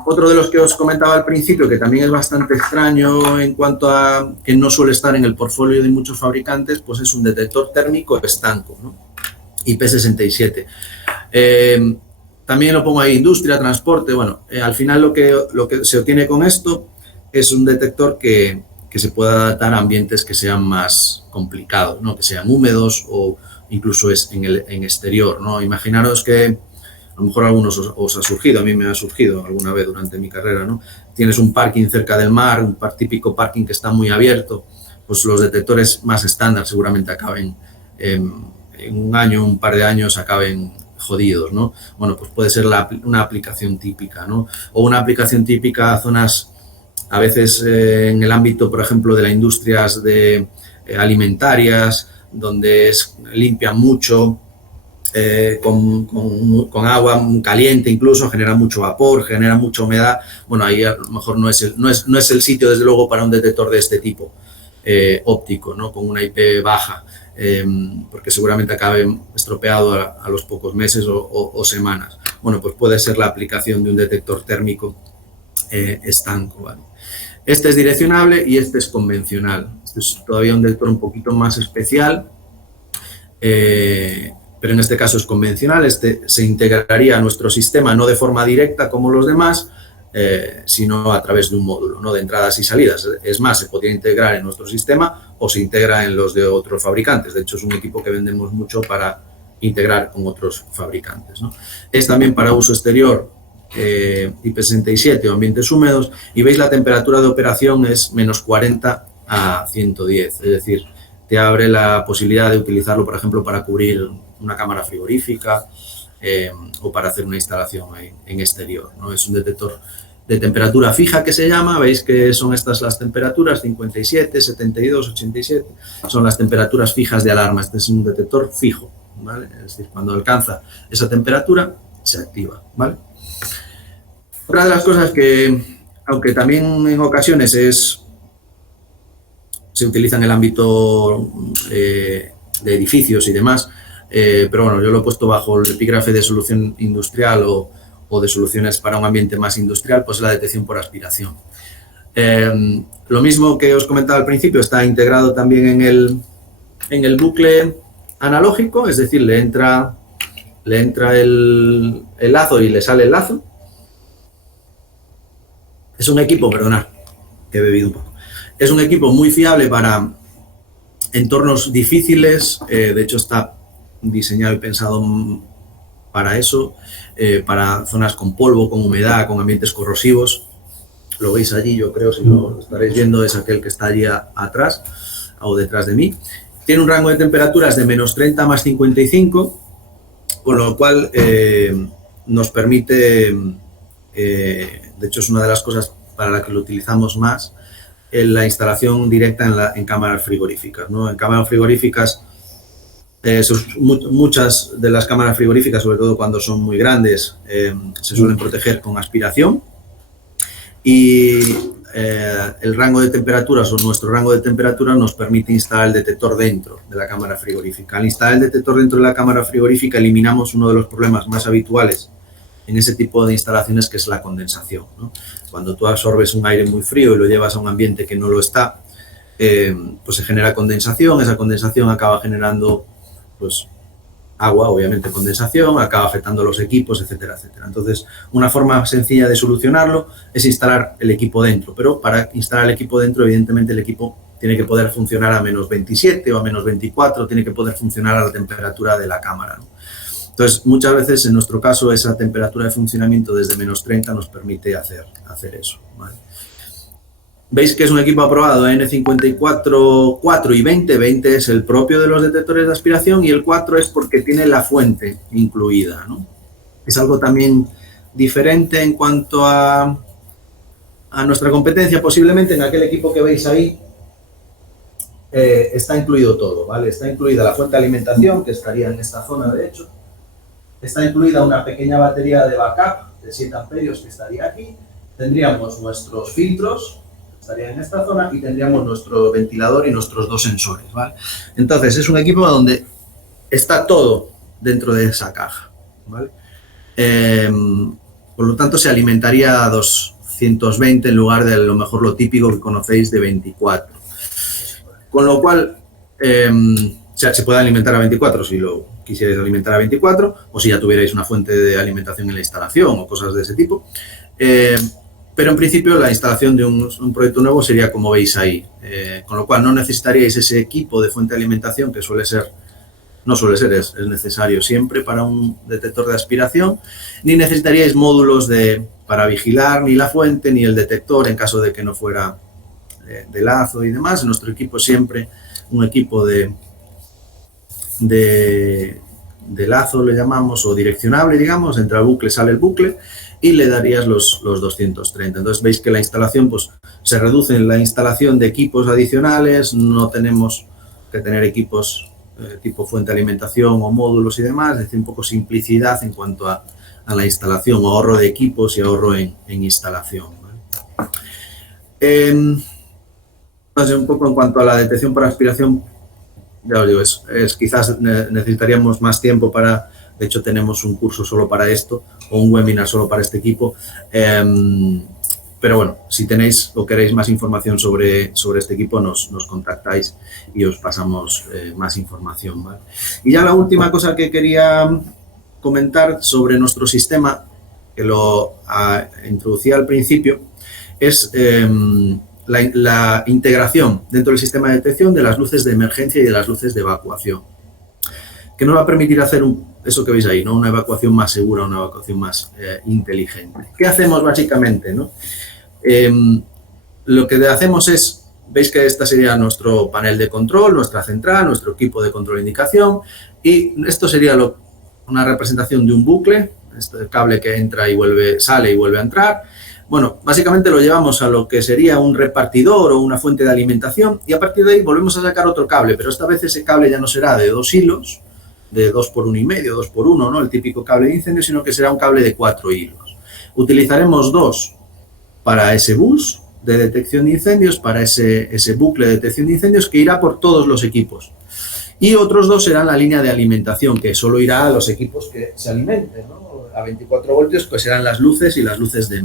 Otro de los que os comentaba al principio, que también es bastante extraño en cuanto a que no suele estar en el portfolio de muchos fabricantes, pues es un detector térmico estanco, ¿no? IP67. También lo pongo ahí, industria, transporte. Bueno, al final lo que se obtiene con esto es un detector que se pueda adaptar a ambientes que sean más complicados, ¿no? Que sean húmedos o incluso en exterior, ¿no? Imaginaros que a lo mejor a algunos os ha surgido, a mí me ha surgido alguna vez durante mi carrera, ¿no? Tienes un parking cerca del mar, un típico parking que está muy abierto, pues los detectores más estándar seguramente acaben en un año, un par de años, acaben jodidos, ¿no? Bueno, pues puede ser una aplicación típica, ¿no? O una aplicación típica a zonas, a veces en el ámbito, por ejemplo, de las industrias alimentarias, donde limpian mucho, con agua caliente, incluso genera mucho vapor, genera mucha humedad. Bueno, ahí a lo mejor no es el sitio, desde luego, para un detector de este tipo óptico, ¿no? Con una IP baja, porque seguramente acabe estropeado a los pocos meses o semanas. Bueno, pues puede ser la aplicación de un detector térmico estanco, ¿vale? Este es direccionable y este es convencional. Este es todavía un detector un poquito más especial, pero en este caso es convencional. Este se integraría a nuestro sistema no de forma directa como los demás, sino a través de un módulo, ¿no? De entradas y salidas. Es más, se podría integrar en nuestro sistema o se integra en los de otros fabricantes. De hecho, es un equipo que vendemos mucho para integrar con otros fabricantes, ¿no? Es también para uso exterior, IP67 o ambientes húmedos, y veis la temperatura de operación es -40 a 110, es decir, te abre la posibilidad de utilizarlo, por ejemplo, para cubrir una cámara frigorífica o para hacer una instalación en exterior, ¿no? Es un detector de temperatura fija que se llama. Veis que son estas las temperaturas, 57, 72, 87, son las temperaturas fijas de alarma. Este es un detector fijo, ¿vale? Es decir, cuando alcanza esa temperatura, se activa, ¿vale? Otra de las cosas que, aunque también en ocasiones se utiliza en el ámbito de edificios y demás, pero bueno, yo lo he puesto bajo el epígrafe de solución industrial o de soluciones para un ambiente más industrial, pues la detección por aspiración. Lo mismo que os comentaba al principio, está integrado también en el bucle analógico, es decir, le entra el lazo y le sale el lazo. Es un equipo, perdonad, que he bebido un poco. Es un equipo muy fiable para entornos difíciles, de hecho está diseñado y pensado para eso, para zonas con polvo, con humedad, con ambientes corrosivos. Lo veis allí, yo creo, si lo estaréis viendo, es aquel que está allí atrás o detrás de mí. Tiene un rango de temperaturas de -30 a +55, con lo cual nos permite, de hecho es una de las cosas para la que lo utilizamos más, en la instalación directa en cámaras frigoríficas, ¿no? En cámaras frigoríficas Muchas de las cámaras frigoríficas, sobre todo cuando son muy grandes, se suelen proteger con aspiración y el rango de temperaturas o nuestro rango de temperatura nos permite instalar el detector dentro de la cámara frigorífica. Al instalar el detector dentro de la cámara frigorífica eliminamos uno de los problemas más habituales en ese tipo de instalaciones, que es la condensación, ¿no? Cuando tú absorbes un aire muy frío y lo llevas a un ambiente que no lo está, pues se genera condensación. Esa condensación acaba generando pues agua, obviamente condensación, acaba afectando a los equipos, etcétera, etcétera. Entonces, una forma sencilla de solucionarlo es instalar el equipo dentro, pero para instalar el equipo dentro, evidentemente el equipo tiene que poder funcionar a menos 27 o a menos 24, tiene que poder funcionar a la temperatura de la cámara, ¿no? Entonces, muchas veces, en nuestro caso, esa temperatura de funcionamiento desde menos 30 nos permite hacer eso, ¿vale? Veis que es un equipo aprobado N54, 4 y 20. 20 es el propio de los detectores de aspiración y el 4 es porque tiene la fuente incluida, ¿no? Es algo también diferente en cuanto a nuestra competencia. Posiblemente en aquel equipo que veis ahí está incluido todo, ¿vale? Está incluida la fuente de alimentación, que estaría en esta zona, de hecho. Está incluida una pequeña batería de backup de 7 amperios que estaría aquí. Tendríamos nuestros filtros, estaría en esta zona, y tendríamos nuestro ventilador y nuestros 2 sensores, ¿vale? Entonces, es un equipo donde está todo dentro de esa caja, ¿vale? Por lo tanto, se alimentaría a 220 en lugar de lo mejor lo típico que conocéis de 24. Con lo cual, se puede alimentar a 24 si lo quisierais alimentar a 24, o si ya tuvierais una fuente de alimentación en la instalación o cosas de ese tipo. Pero en principio la instalación de un proyecto nuevo sería como veis ahí, con lo cual no necesitaríais ese equipo de fuente de alimentación que es necesario siempre para un detector de aspiración, ni necesitaríais módulos para vigilar ni la fuente ni el detector en caso de que no fuera de lazo y demás. Nuestro equipo es siempre un equipo de lazo, le llamamos, o direccionable, digamos, entra el bucle, sale el bucle, y le darías los 230. Entonces veis que la instalación pues se reduce en la instalación de equipos adicionales, no tenemos que tener equipos tipo fuente de alimentación o módulos y demás, es decir, un poco simplicidad en cuanto a la instalación, ahorro de equipos y ahorro en instalación, ¿vale? Entonces, un poco en cuanto a la detección por aspiración, ya os digo, quizás necesitaríamos más tiempo para... De hecho, tenemos un curso solo para esto o un webinar solo para este equipo. Pero bueno, si tenéis o queréis más información sobre este equipo, nos contactáis y os pasamos más información, ¿vale? Y ya la última cosa que quería comentar sobre nuestro sistema, que lo introducía al principio, es la integración dentro del sistema de detección de las luces de emergencia y de las luces de evacuación, que nos va a permitir hacer eso que veis ahí, ¿no? Una evacuación más segura, una evacuación más inteligente. ¿Qué hacemos básicamente, no? Lo que hacemos es, veis que esta sería nuestro panel de control, nuestra central, nuestro equipo de control e indicación, y esto sería una representación de un bucle, este cable que entra y sale y vuelve a entrar. Bueno, básicamente lo llevamos a lo que sería un repartidor o una fuente de alimentación, y a partir de ahí volvemos a sacar otro cable, pero esta vez ese cable ya no será de 2 hilos, de 2 por 1,5, 2 por 1, ¿no? El típico cable de incendio, sino que será un cable de 4 hilos. Utilizaremos 2 para ese bus de detección de incendios, para ese bucle de detección de incendios que irá por todos los equipos. Y otros 2 serán la línea de alimentación, que solo irá a los equipos que se alimenten, ¿no? A 24 voltios, pues serán las luces y las luces de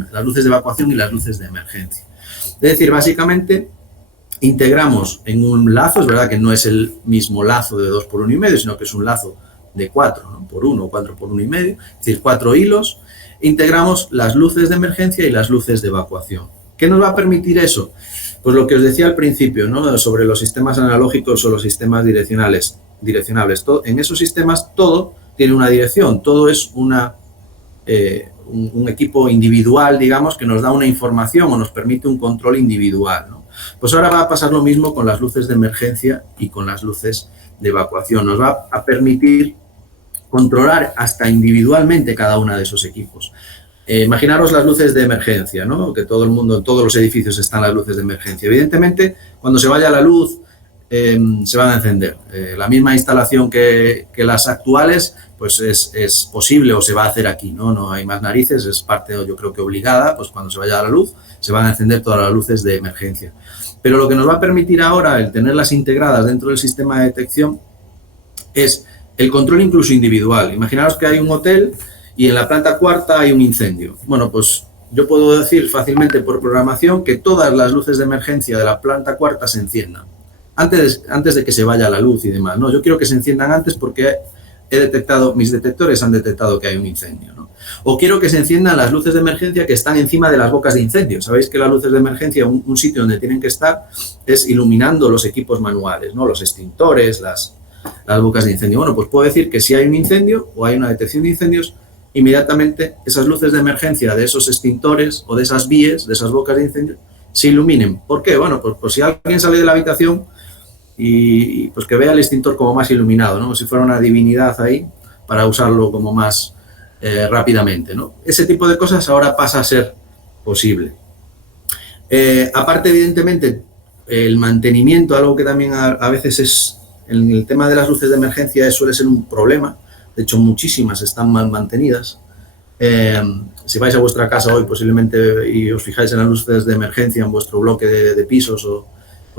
evacuación y las luces de emergencia. Es decir, básicamente integramos en un lazo, es verdad que no es el mismo lazo de 2 por 1,5, sino que es un lazo de 4, ¿no? Por 1 o 4 por 1,5, es decir, 4 hilos, integramos las luces de emergencia y las luces de evacuación. ¿Qué nos va a permitir eso? Pues lo que os decía al principio, ¿no? Sobre los sistemas analógicos o los sistemas direccionables. En esos sistemas todo tiene una dirección, todo es un equipo individual, digamos, que nos da una información o nos permite un control individual, ¿no? Pues ahora va a pasar lo mismo con las luces de emergencia y con las luces de evacuación. Nos va a permitir controlar hasta individualmente cada uno de esos equipos. Imaginaros las luces de emergencia, ¿no? Que todo el mundo, en todos los edificios están las luces de emergencia. Evidentemente, cuando se vaya la luz, se van a encender. La misma instalación que las actuales, pues es posible o se va a hacer aquí, ¿no? No hay más narices, es parte, yo creo que obligada, pues cuando se vaya a la luz, se van a encender todas las luces de emergencia. Pero lo que nos va a permitir ahora el tenerlas integradas dentro del sistema de detección es el control incluso individual. Imaginaos que hay un hotel y en la planta cuarta hay un incendio. Bueno, pues yo puedo decir fácilmente por programación que todas las luces de emergencia de la planta cuarta se enciendan antes de que se vaya la luz y demás, ¿no? Yo quiero que se enciendan antes porque mis detectores han detectado que hay un incendio, ¿no? O quiero que se enciendan las luces de emergencia que están encima de las bocas de incendio. Sabéis que las luces de emergencia, un sitio donde tienen que estar es iluminando los equipos manuales, ¿no? Los extintores, las bocas de incendio. Bueno, pues puedo decir que si hay un incendio o hay una detección de incendios, inmediatamente esas luces de emergencia de esos extintores o de esas vías, de esas bocas de incendio, se iluminen. ¿Por qué? Bueno, pues si alguien sale de la habitación y pues que vea el extintor como más iluminado, ¿no? Como si fuera una divinidad ahí para usarlo como más rápidamente, ¿no? Ese tipo de cosas ahora pasa a ser posible. Aparte, evidentemente, el mantenimiento, algo que también a veces es, en el tema de las luces de emergencia suele ser un problema. De hecho, muchísimas están mal mantenidas. Si vais a vuestra casa hoy posiblemente y os fijáis en las luces de emergencia en vuestro bloque de pisos o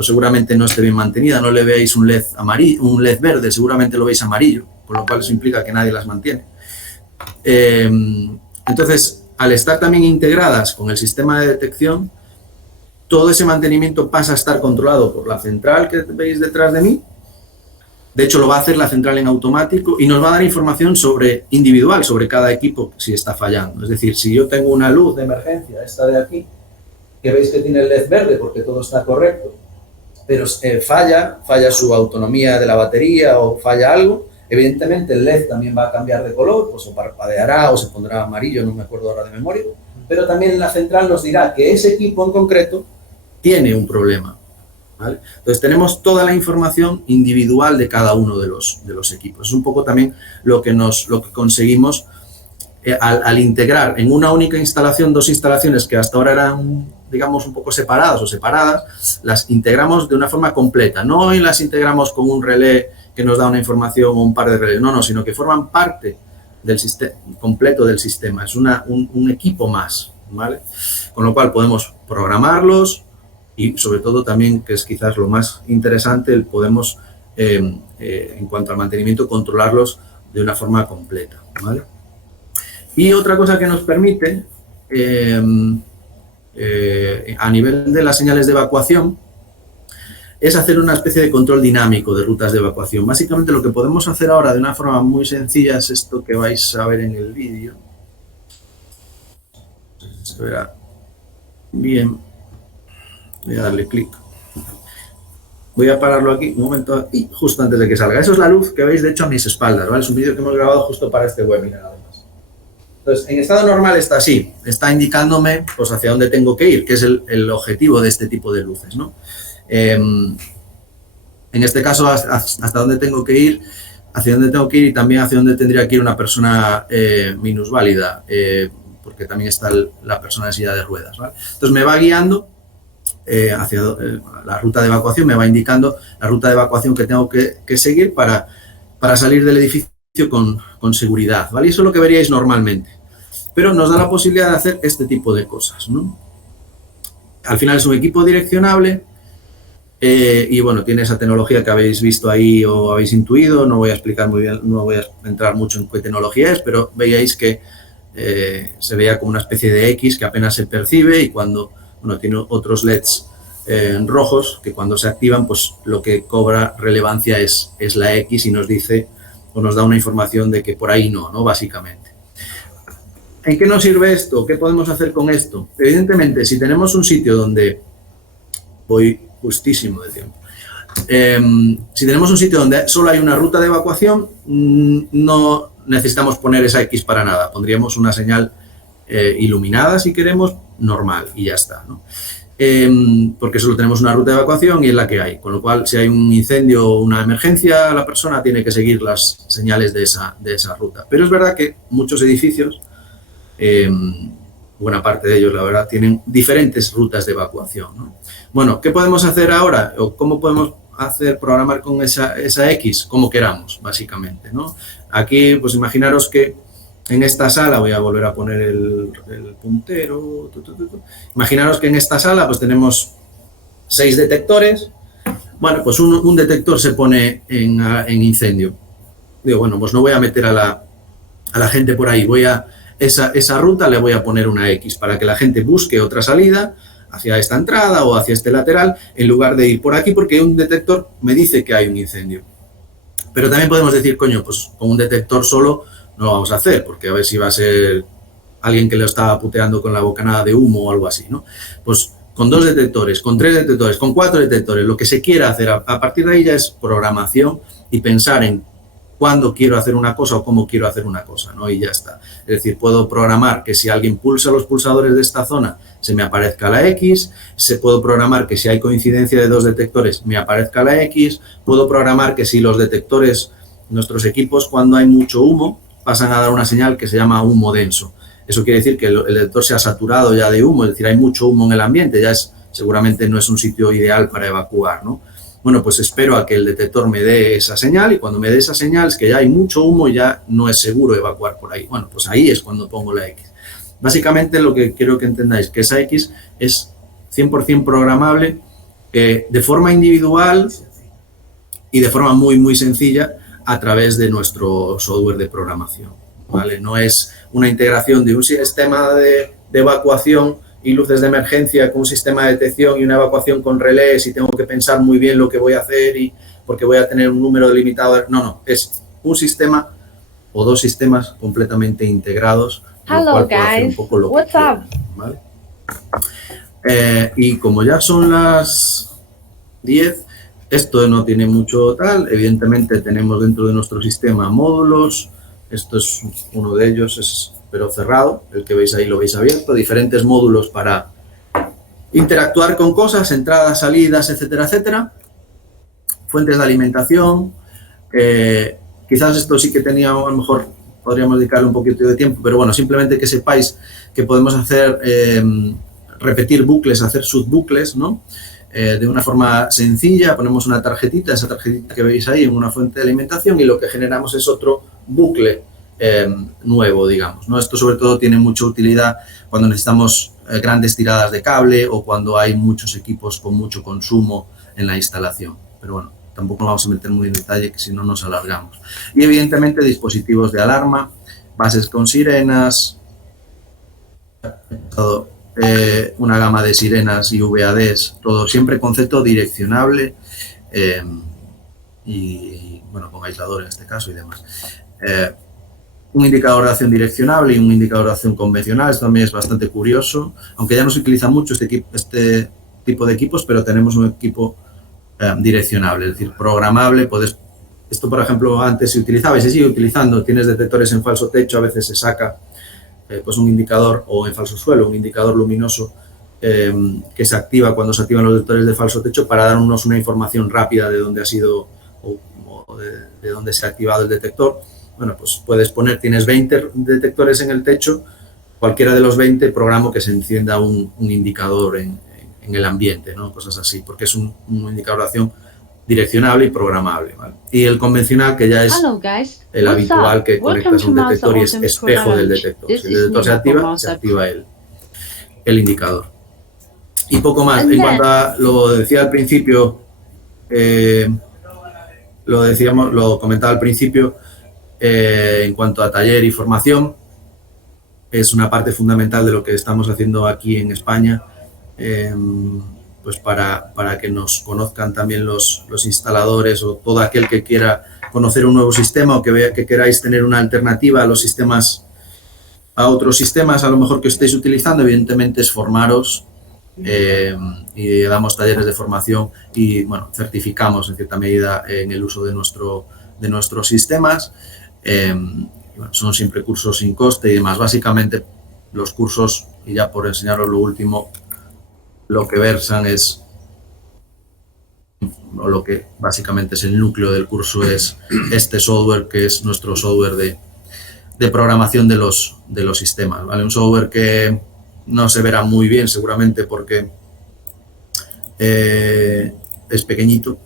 seguramente no esté bien mantenida, no le veáis un LED amarillo, un LED verde, seguramente lo veis amarillo, con lo cual eso implica que nadie las mantiene. Entonces, al estar también integradas con el sistema de detección, todo ese mantenimiento pasa a estar controlado por la central que veis detrás de mí. De hecho, lo va a hacer la central en automático y nos va a dar información individual sobre cada equipo si está fallando. Es decir, si yo tengo una luz de emergencia, esta de aquí, que veis que tiene el LED verde porque todo está correcto, pero falla su autonomía de la batería o falla algo, evidentemente el LED también va a cambiar de color, pues o parpadeará o se pondrá amarillo, no me acuerdo ahora de memoria, pero también la central nos dirá que ese equipo en concreto tiene un problema, ¿vale? Entonces tenemos toda la información individual de cada uno de los equipos. Es un poco también lo que conseguimos al integrar en una única instalación, dos instalaciones que hasta ahora eran, digamos, un poco separadas o separadas, las integramos de una forma completa. No las integramos con un relé que nos da una información o un par de relés, no, sino que forman parte del sistema completo del sistema. Es un equipo más, ¿vale? Con lo cual podemos programarlos y sobre todo también, que es quizás lo más interesante, podemos, en cuanto al mantenimiento, controlarlos de una forma completa, ¿vale? Y otra cosa que nos permite, a nivel de las señales de evacuación, es hacer una especie de control dinámico de rutas de evacuación. Básicamente lo que podemos hacer ahora de una forma muy sencilla es esto que vais a ver en el vídeo. Se verá bien. Voy a darle clic. Voy a pararlo aquí un momento y justo antes de que salga. Eso es la luz que veis, de hecho, a mis espaldas, ¿vale? Es un vídeo que hemos grabado justo para este webinar, además. Entonces, en estado normal está así. Está indicándome pues, hacia dónde tengo que ir, que es el objetivo de este tipo de luces, ¿no? En este caso, hasta dónde tengo que ir, hacia dónde tengo que ir y también hacia dónde tendría que ir una persona minusválida, porque también está la persona en silla de ruedas, ¿vale? Entonces, me va guiando hacia la ruta de evacuación, me va indicando la ruta de evacuación que tengo que seguir para salir del edificio con seguridad, ¿vale? Eso es lo que veríais normalmente. Pero nos da la posibilidad de hacer este tipo de cosas, ¿no? Al final es un equipo direccionable y, bueno, tiene esa tecnología que habéis visto ahí o habéis intuido. No voy a explicar muy bien, no voy a entrar mucho en qué tecnología es, pero veíais que se veía como una especie de X que apenas se percibe y cuando, bueno, tiene otros LEDs rojos que cuando se activan, pues lo que cobra relevancia es la X y nos dice o nos da una información de que por ahí no, básicamente. ¿En qué nos sirve esto? ¿Qué podemos hacer con esto? Evidentemente, si tenemos un sitio donde... Voy justísimo de tiempo. Si tenemos un sitio donde solo hay una ruta de evacuación, no necesitamos poner esa X para nada. Pondríamos una señal iluminada, si queremos, normal, y ya está, ¿no? Porque solo tenemos una ruta de evacuación y es la que hay. Con lo cual, si hay un incendio o una emergencia, la persona tiene que seguir las señales de esa ruta. Pero es verdad que muchos edificios... buena parte de ellos, la verdad, tienen diferentes rutas de evacuación, ¿no? Bueno, ¿qué podemos hacer ahora? ¿O cómo podemos programar con esa X como queramos, básicamente, ¿no? Aquí, pues imaginaros que en esta sala, voy a volver a poner el puntero, imaginaros que en esta sala pues tenemos 6 detectores. Bueno, pues un detector se pone en incendio. Digo, bueno, pues no voy a meter a la gente por ahí, esa ruta le voy a poner una X para que la gente busque otra salida hacia esta entrada o hacia este lateral, en lugar de ir por aquí, porque un detector me dice que hay un incendio. Pero también podemos decir, coño, pues con un detector solo no lo vamos a hacer, porque a ver si va a ser alguien que lo estaba puteando con la bocanada de humo o algo así, ¿no? Pues con 2 detectores, con 3 detectores, con 4 detectores, lo que se quiera hacer, a partir de ahí ya es programación y pensar en cuándo quiero hacer una cosa o cómo quiero hacer una cosa, ¿no? Y ya está. Es decir, puedo programar que si alguien pulsa los pulsadores de esta zona, se me aparezca la X, puedo programar que si hay coincidencia de 2 detectores, me aparezca la X, puedo programar que si los detectores, nuestros equipos, cuando hay mucho humo, pasan a dar una señal que se llama humo denso. Eso quiere decir que el detector se ha saturado ya de humo, es decir, hay mucho humo en el ambiente, seguramente no es un sitio ideal para evacuar, ¿no? Bueno, pues espero a que el detector me dé esa señal y cuando me dé esa señal es que ya hay mucho humo y ya no es seguro evacuar por ahí. Bueno, pues ahí es cuando pongo la X. Básicamente lo que quiero que entendáis que esa X es 100% programable de forma individual y de forma muy, muy sencilla a través de nuestro software de programación, ¿vale? No es una integración de un sistema de evacuación y luces de emergencia con un sistema de detección y una evacuación con relés y tengo que pensar muy bien lo que voy a hacer porque voy a tener un número delimitado. No, es un sistema o 2 sistemas completamente integrados, lo cual puedo hacer un poco lo que quiero, ¿vale? Y como ya son las 10, esto no tiene mucho tal. Evidentemente tenemos dentro de nuestro sistema módulos. Esto es uno de ellos, pero cerrado. El que veis ahí lo veis abierto. Diferentes módulos para interactuar con cosas, entradas, salidas, etcétera, etcétera. Fuentes de alimentación. Quizás esto sí que tenía, a lo mejor podríamos dedicarle un poquito de tiempo, pero bueno, simplemente que sepáis que podemos hacer, repetir bucles, hacer subbucles, ¿no? De una forma sencilla, ponemos una tarjetita, esa tarjetita que veis ahí en una fuente de alimentación y lo que generamos es otro bucle nuevo, digamos, ¿no? Esto sobre todo tiene mucha utilidad cuando necesitamos grandes tiradas de cable o cuando hay muchos equipos con mucho consumo en la instalación. Pero bueno, tampoco nos vamos a meter muy en detalle, que si no nos alargamos. Y evidentemente dispositivos de alarma, bases con sirenas, todo, una gama de sirenas y VADs, todo siempre concepto direccionable y bueno, con aislador en este caso y demás. Un indicador de acción direccionable y un indicador de acción convencional, esto también es bastante curioso, aunque ya no se utiliza mucho este tipo de equipos, pero tenemos un equipo direccionable, es decir, programable. Esto, por ejemplo, antes se utilizaba y se sigue utilizando, tienes detectores en falso techo, a veces se saca pues un indicador, o en falso suelo, un indicador luminoso que se activa cuando se activan los detectores de falso techo para darnos una información rápida de dónde ha sido o de dónde se ha activado el detector. Bueno, pues puedes poner, tienes 20 detectores en el techo, cualquiera de los 20 programo que se encienda un indicador en el ambiente, ¿no? Cosas así, porque es un indicador de acción direccionable y programable, ¿vale? Y el convencional, que ya es el habitual, que conectas a un detector y es espejo del detector. Si el detector se activa el indicador. Y poco más. En cuanto a, lo decía al principio, lo comentaba al principio, en cuanto a taller y formación, es una parte fundamental de lo que estamos haciendo aquí en España, pues para que nos conozcan también los instaladores o todo aquel que quiera conocer un nuevo sistema o que queráis tener una alternativa a los sistemas, a otros sistemas a lo mejor que estéis utilizando. Evidentemente es formaros y damos talleres de formación y bueno, certificamos en cierta medida en el uso de nuestros sistemas. Bueno, son siempre cursos sin coste y demás. Básicamente los cursos, y ya por enseñaros lo último, lo que versan es, o lo que básicamente es el núcleo del curso, es este software, que es nuestro software de programación de los sistemas, ¿vale? Un software que no se verá muy bien seguramente porque es pequeñito,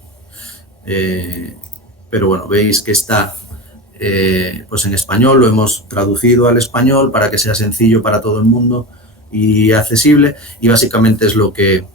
pero bueno, veis que está pues en español, lo hemos traducido al español para que sea sencillo para todo el mundo y accesible, y básicamente es lo que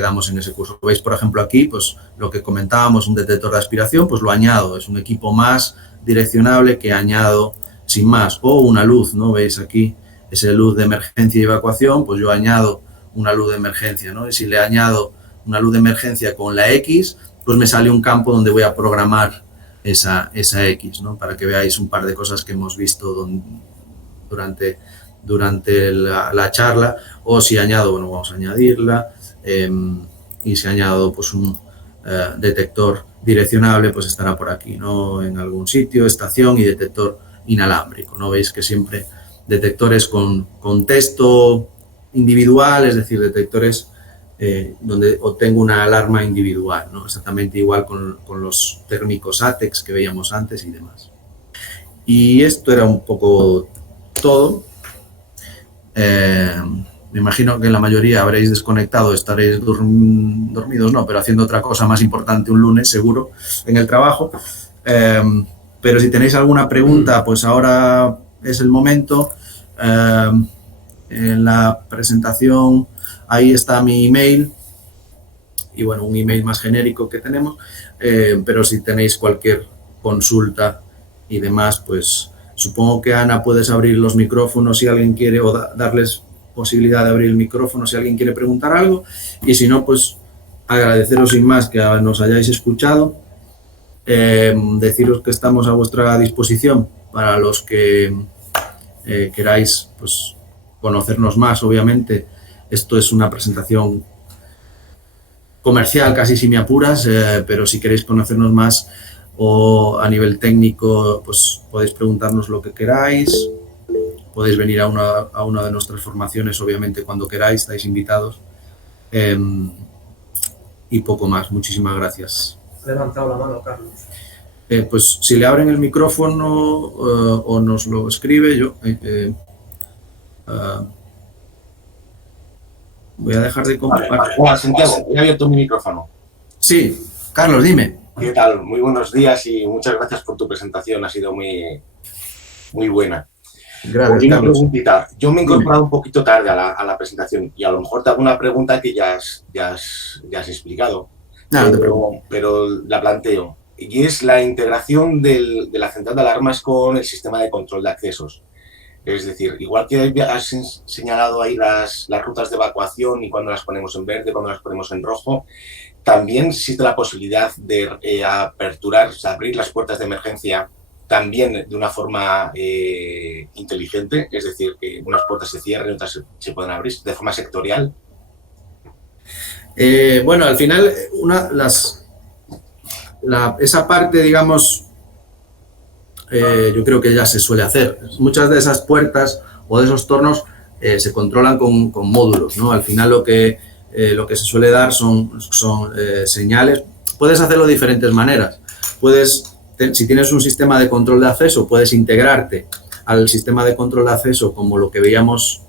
damos en ese curso. Veis, por ejemplo, aquí, pues lo que comentábamos, un detector de aspiración, pues lo añado, es un equipo más direccionable que añado sin más, o una luz, ¿no? Veis aquí, esa luz de emergencia y evacuación, pues yo añado una luz de emergencia, ¿no? Y si le añado una luz de emergencia con la X, pues me sale un campo donde voy a programar esa X, ¿no? Para que veáis un par de cosas que hemos visto durante la charla, o si añado, bueno, vamos a añadirla, y si añado pues un detector direccionable, pues estará por aquí, ¿no? En algún sitio, estación y detector inalámbrico, ¿no? Veis que siempre detectores con texto individual, es decir, detectores donde obtengo una alarma individual, ¿no? Exactamente igual con los térmicos ATEX que veíamos antes y demás. Y esto era un poco todo. Me imagino que la mayoría habréis desconectado, estaréis dormidos, no, pero haciendo otra cosa más importante un lunes, seguro, en el trabajo. Pero si tenéis alguna pregunta, pues ahora es el momento. En la presentación, ahí está mi email, y bueno, un email más genérico que tenemos, pero si tenéis cualquier consulta y demás, pues supongo que Ana puedes abrir los micrófonos si alguien quiere, o darles posibilidad de abrir el micrófono si alguien quiere preguntar algo, y si no, pues agradeceros sin más que nos hayáis escuchado, deciros que estamos a vuestra disposición para los que queráis pues conocernos más. Obviamente esto es una presentación comercial, casi si me apuras, pero si queréis conocernos más o a nivel técnico, pues podéis preguntarnos lo que queráis, podéis venir a una de nuestras formaciones, obviamente, cuando queráis, estáis invitados, y poco más. Muchísimas gracias. Ha levantado la mano, Carlos. Pues si le abren el micrófono o nos lo escribe, yo voy a dejar de compartir. Hola, Santiago, he abierto mi micrófono. Sí, Carlos, dime. ¿Qué tal? Muy buenos días y muchas gracias por tu presentación, ha sido muy buena. Gracias, una Carlos. preguntita. Yo me he incorporado un poquito tarde a la presentación y a lo mejor te hago una pregunta que ya has explicado, pero la planteo. Y es la integración de la central de alarmas con el sistema de control de accesos. Es decir, igual que has señalado ahí las rutas de evacuación y cuando las ponemos en verde, cuando las ponemos en rojo, también existe la posibilidad de aperturar, o sea, abrir las puertas de emergencia también de una forma inteligente, es decir, que unas puertas se cierren y otras se pueden abrir de forma sectorial. Bueno, al final, esa parte, digamos, yo creo que ya se suele hacer. Muchas de esas puertas o de esos tornos se controlan con módulos, ¿no? Al final lo que se suele dar son señales. Puedes hacerlo de diferentes maneras. Si tienes un sistema de control de acceso, puedes integrarte al sistema de control de acceso como lo que veíamos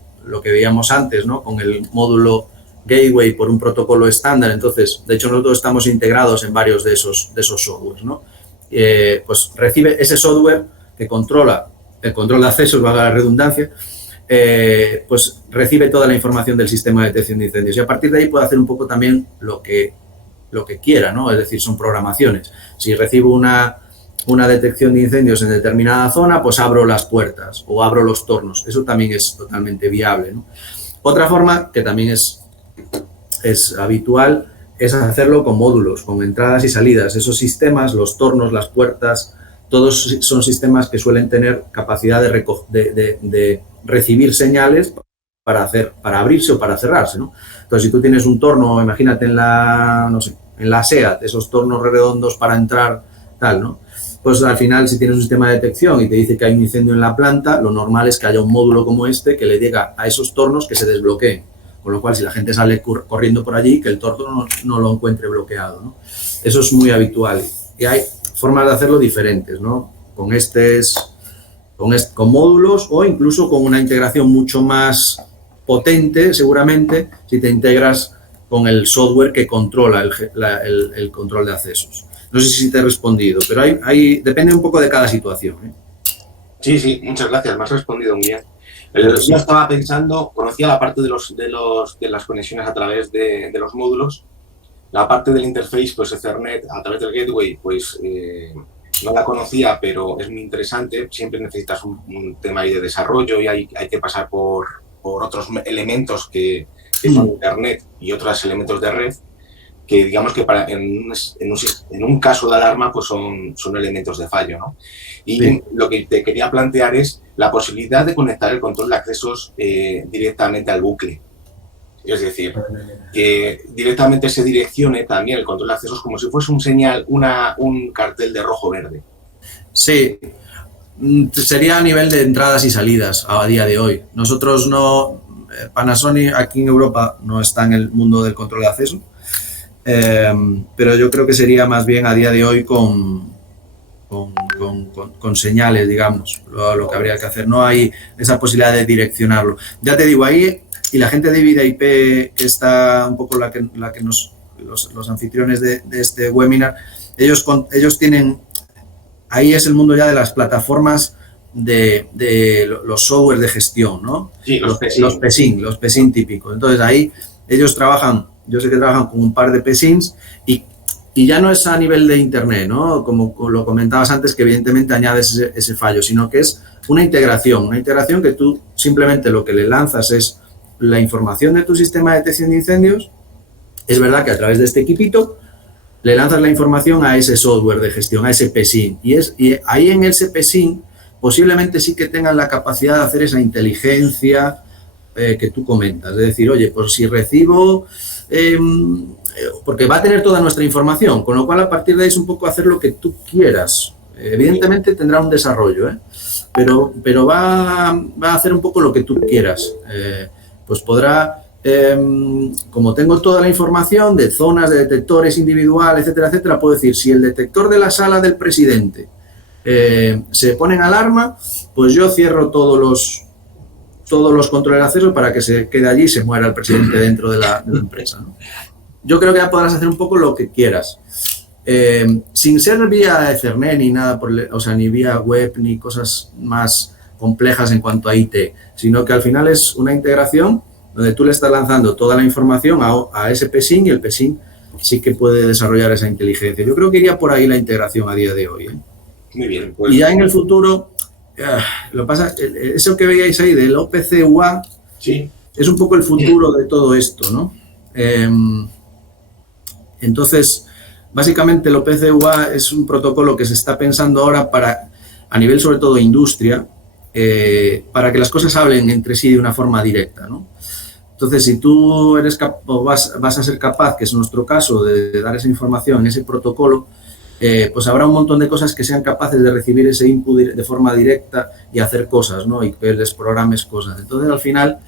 antes, ¿no? Con el módulo Gateway por un protocolo estándar. Entonces, de hecho, nosotros estamos integrados en varios de esos softwares, ¿no? Pues recibe ese software que controla el control de accesos, valga la redundancia, pues recibe toda la información del sistema de detección de incendios y a partir de ahí puede hacer un poco también lo que quiera, ¿no? Es decir, son programaciones. Si recibo una detección de incendios en determinada zona, pues abro las puertas o abro los tornos. Eso también es totalmente viable, ¿no? Otra forma que también es habitual es hacerlo con módulos, con entradas y salidas. Esos sistemas, los tornos, las puertas, todos son sistemas que suelen tener capacidad de recibir señales para abrirse o para cerrarse, ¿no? Entonces, si tú tienes un torno, imagínate en la SEAT, esos tornos redondos para entrar, tal, ¿no? Pues al final, si tienes un sistema de detección y te dice que hay un incendio en la planta, lo normal es que haya un módulo como este que le diga a esos tornos que se desbloqueen. Con lo cual, si la gente sale corriendo por allí, que el torno no lo encuentre bloqueado, ¿no? Eso es muy habitual. Y hay formas de hacerlo diferentes, ¿no? Con módulos o incluso con una integración mucho más potente, seguramente, si te integras con el software que controla el control de accesos. No sé si te he respondido, pero depende un poco de cada situación, ¿eh? Sí, muchas gracias, me has respondido muy bien. Yo estaba pensando, conocía la parte de las conexiones a través de los módulos, la parte del interface, pues Ethernet a través del gateway, pues no la conocía, pero es muy interesante. Siempre necesitas un tema ahí de desarrollo y hay que pasar por otros elementos que son Internet y otros elementos de red, que digamos que en un caso de alarma pues son elementos de fallo, ¿no? Y sí, lo que te quería plantear es la posibilidad de conectar el control de accesos directamente al bucle. Es decir, que directamente se direccione también el control de accesos como si fuese un cartel de rojo-verde. Sí, sería a nivel de entradas y salidas a día de hoy. Nosotros Panasonic aquí en Europa no está en el mundo del control de acceso, pero yo creo que sería más bien a día de hoy con señales, digamos, lo que habría que hacer. No hay esa posibilidad de direccionarlo. Ya te digo, ahí, y la gente de Vida IP, que está un poco los anfitriones de este webinar, ellos tienen, ahí es el mundo ya de las plataformas de los software de gestión, ¿no? Sí, los PSIN típicos. Entonces ahí ellos trabajan, yo sé que trabajan con un par de PSINs y ya no es a nivel de Internet, ¿no? Como lo comentabas antes, que evidentemente añades ese fallo, sino que es una integración que tú simplemente lo que le lanzas es la información de tu sistema de detección de incendios. Es verdad que a través de este equipito le lanzas la información a ese software de gestión, a ese PSIN. Y ahí en ese PSIN posiblemente sí que tengan la capacidad de hacer esa inteligencia que tú comentas. Es decir, oye, pues si recibo... porque va a tener toda nuestra información, con lo cual a partir de ahí es un poco hacer lo que tú quieras. Evidentemente tendrá un desarrollo, pero va a hacer un poco lo que tú quieras. Pues podrá, como tengo toda la información de zonas, de detectores individuales, etcétera, etcétera, puedo decir, si el detector de la sala del presidente se pone en alarma, pues yo cierro todos los controles de acceso para que se quede allí y se muera el presidente dentro de la empresa, ¿no? Yo creo que ya podrás hacer un poco lo que quieras, sin ser vía Ethernet ni nada, ni vía web ni cosas más complejas en cuanto a IT, sino que al final es una integración donde tú le estás lanzando toda la información a ese PSIN y el PSIN sí que puede desarrollar esa inteligencia. Yo creo que iría por ahí la integración a día de hoy, ¿eh? Muy bien. Pues... Y ya en el futuro, lo pasa, eso que veíais ahí del OPC UA, sí, es un poco el futuro de todo esto, ¿no? Entonces, básicamente el OPC UA es un protocolo que se está pensando ahora a nivel sobre todo de industria, para que las cosas hablen entre sí de una forma directa, ¿no? Entonces, si tú vas a ser capaz, que es nuestro caso, de dar esa información en ese protocolo, pues habrá un montón de cosas que sean capaces de recibir ese input de forma directa y hacer cosas, ¿no? Y que les programes cosas. Entonces, al final,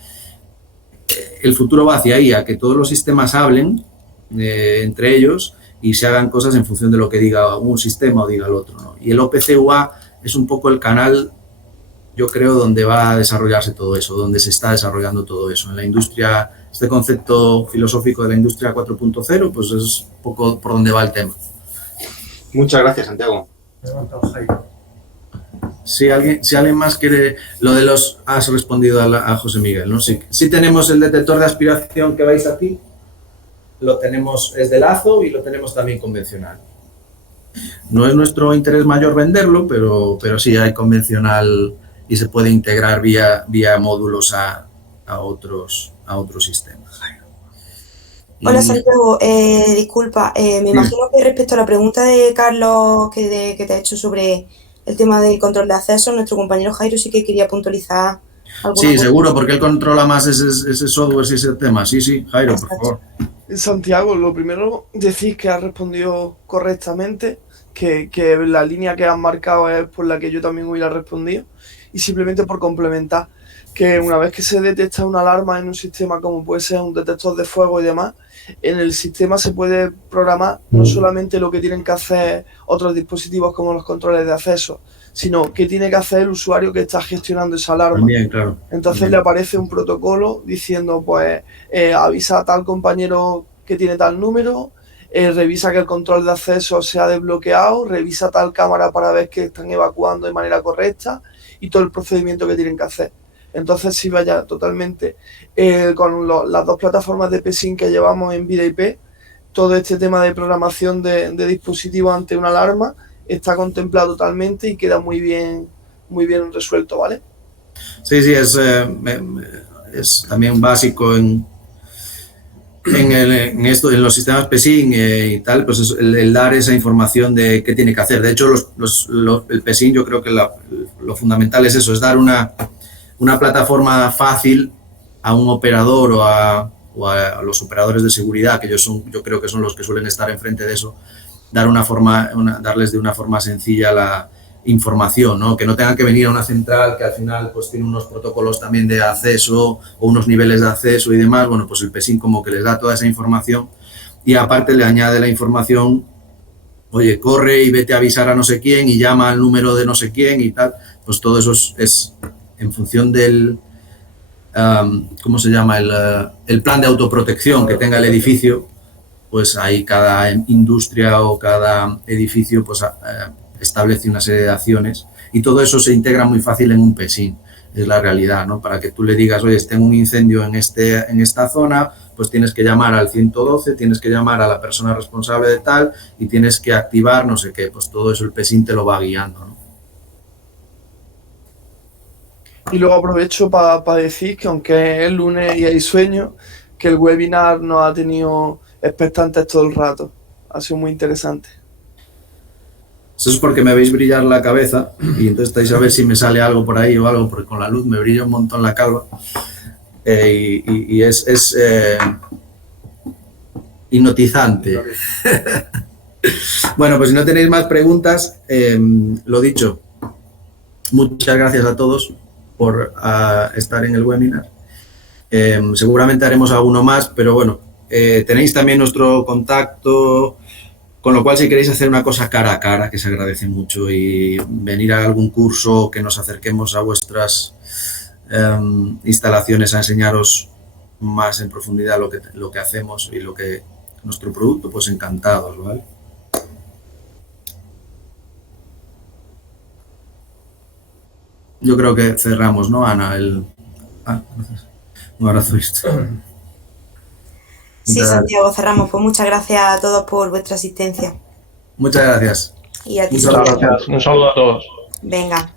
el futuro va hacia ahí, a que todos los sistemas hablen entre ellos y se hagan cosas en función de lo que diga un sistema o diga el otro, ¿no? Y el OPC UA es un poco el canal, yo creo, donde va a desarrollarse todo eso, donde se está desarrollando todo eso. En la industria, este concepto filosófico de la industria 4.0, pues es un poco por donde va el tema. Muchas gracias, Santiago. Si alguien más quiere, lo de los... Has respondido a José Miguel, ¿no? Sí tenemos el detector de aspiración que vais aquí, lo tenemos, es de lazo y lo tenemos también convencional. No es nuestro interés mayor venderlo, pero sí hay convencional y se puede integrar vía módulos a otros sistemas. Hola Santiago, disculpa, me imagino que respecto a la pregunta de Carlos que te ha hecho sobre el tema del control de acceso, nuestro compañero Jairo sí que quería puntualizar alguna cosa. Sí, seguro, porque él controla más ese software y ese tema. Sí, Jairo, por favor. Santiago, lo primero, decís que has respondido correctamente, que la línea que has marcado es por la que yo también hubiera respondido, y simplemente por complementar, que una vez que se detecta una alarma en un sistema como puede ser un detector de fuego y demás, en el sistema se puede programar no solamente lo que tienen que hacer otros dispositivos como los controles de acceso, sino qué tiene que hacer el usuario que está gestionando esa alarma. También, claro. Entonces le aparece un protocolo diciendo, pues, avisa a tal compañero que tiene tal número, revisa que el control de acceso se ha desbloqueado, revisa tal cámara para ver que están evacuando de manera correcta y todo el procedimiento que tienen que hacer. Entonces sí, vaya, totalmente. Con las dos plataformas de PSIN que llevamos en Vida IP, todo este tema de programación de dispositivos ante una alarma está contemplado totalmente y queda muy bien resuelto, ¿vale? Sí, es también básico en los sistemas PSIN y tal, pues el dar esa información de qué tiene que hacer. De hecho, el PSIN, yo creo que lo fundamental es eso, es dar una plataforma fácil a un operador o a los operadores de seguridad, que yo creo que son los que suelen estar enfrente de eso, darles de una forma sencilla la información, ¿no? Que no tengan que venir a una central que al final pues tiene unos protocolos también de acceso o unos niveles de acceso y demás. Bueno, pues el PSIN como que les da toda esa información y aparte le añade la información, oye, corre y vete a avisar a no sé quién y llama al número de no sé quién y tal. Pues todo eso es en función del, ¿cómo se llama? El plan de autoprotección que tenga el edificio, pues ahí cada industria o cada edificio pues establece una serie de acciones y todo eso se integra muy fácil en un PSIN, es la realidad, ¿no? Para que tú le digas, oye, tengo un incendio en esta zona, pues tienes que llamar al 112, tienes que llamar a la persona responsable de tal y tienes que activar no sé qué, pues todo eso el PSIN te lo va guiando, ¿no? Y luego aprovecho para decir que aunque es lunes y hay sueño, que el webinar nos ha tenido expectantes todo el rato. Ha sido muy interesante. Eso es porque me veis brillar la cabeza y entonces estáis a ver si me sale algo por ahí o algo, porque con la luz me brilla un montón la calva y es hipnotizante. Bueno, pues si no tenéis más preguntas, lo dicho, muchas gracias a todos por estar en el webinar. Seguramente haremos alguno más, pero bueno, tenéis también nuestro contacto, con lo cual si queréis hacer una cosa cara a cara, que se agradece mucho, y venir a algún curso, que nos acerquemos a vuestras instalaciones a enseñaros más en profundidad lo que hacemos y nuestro producto, pues encantados, ¿vale? Yo creo que cerramos, ¿no, Ana? Gracias. Un abrazo. Sí, Santiago, cerramos. Pues muchas gracias a todos por vuestra asistencia. Muchas gracias. Y a ti. Muchas gracias. Un saludo a todos. Venga.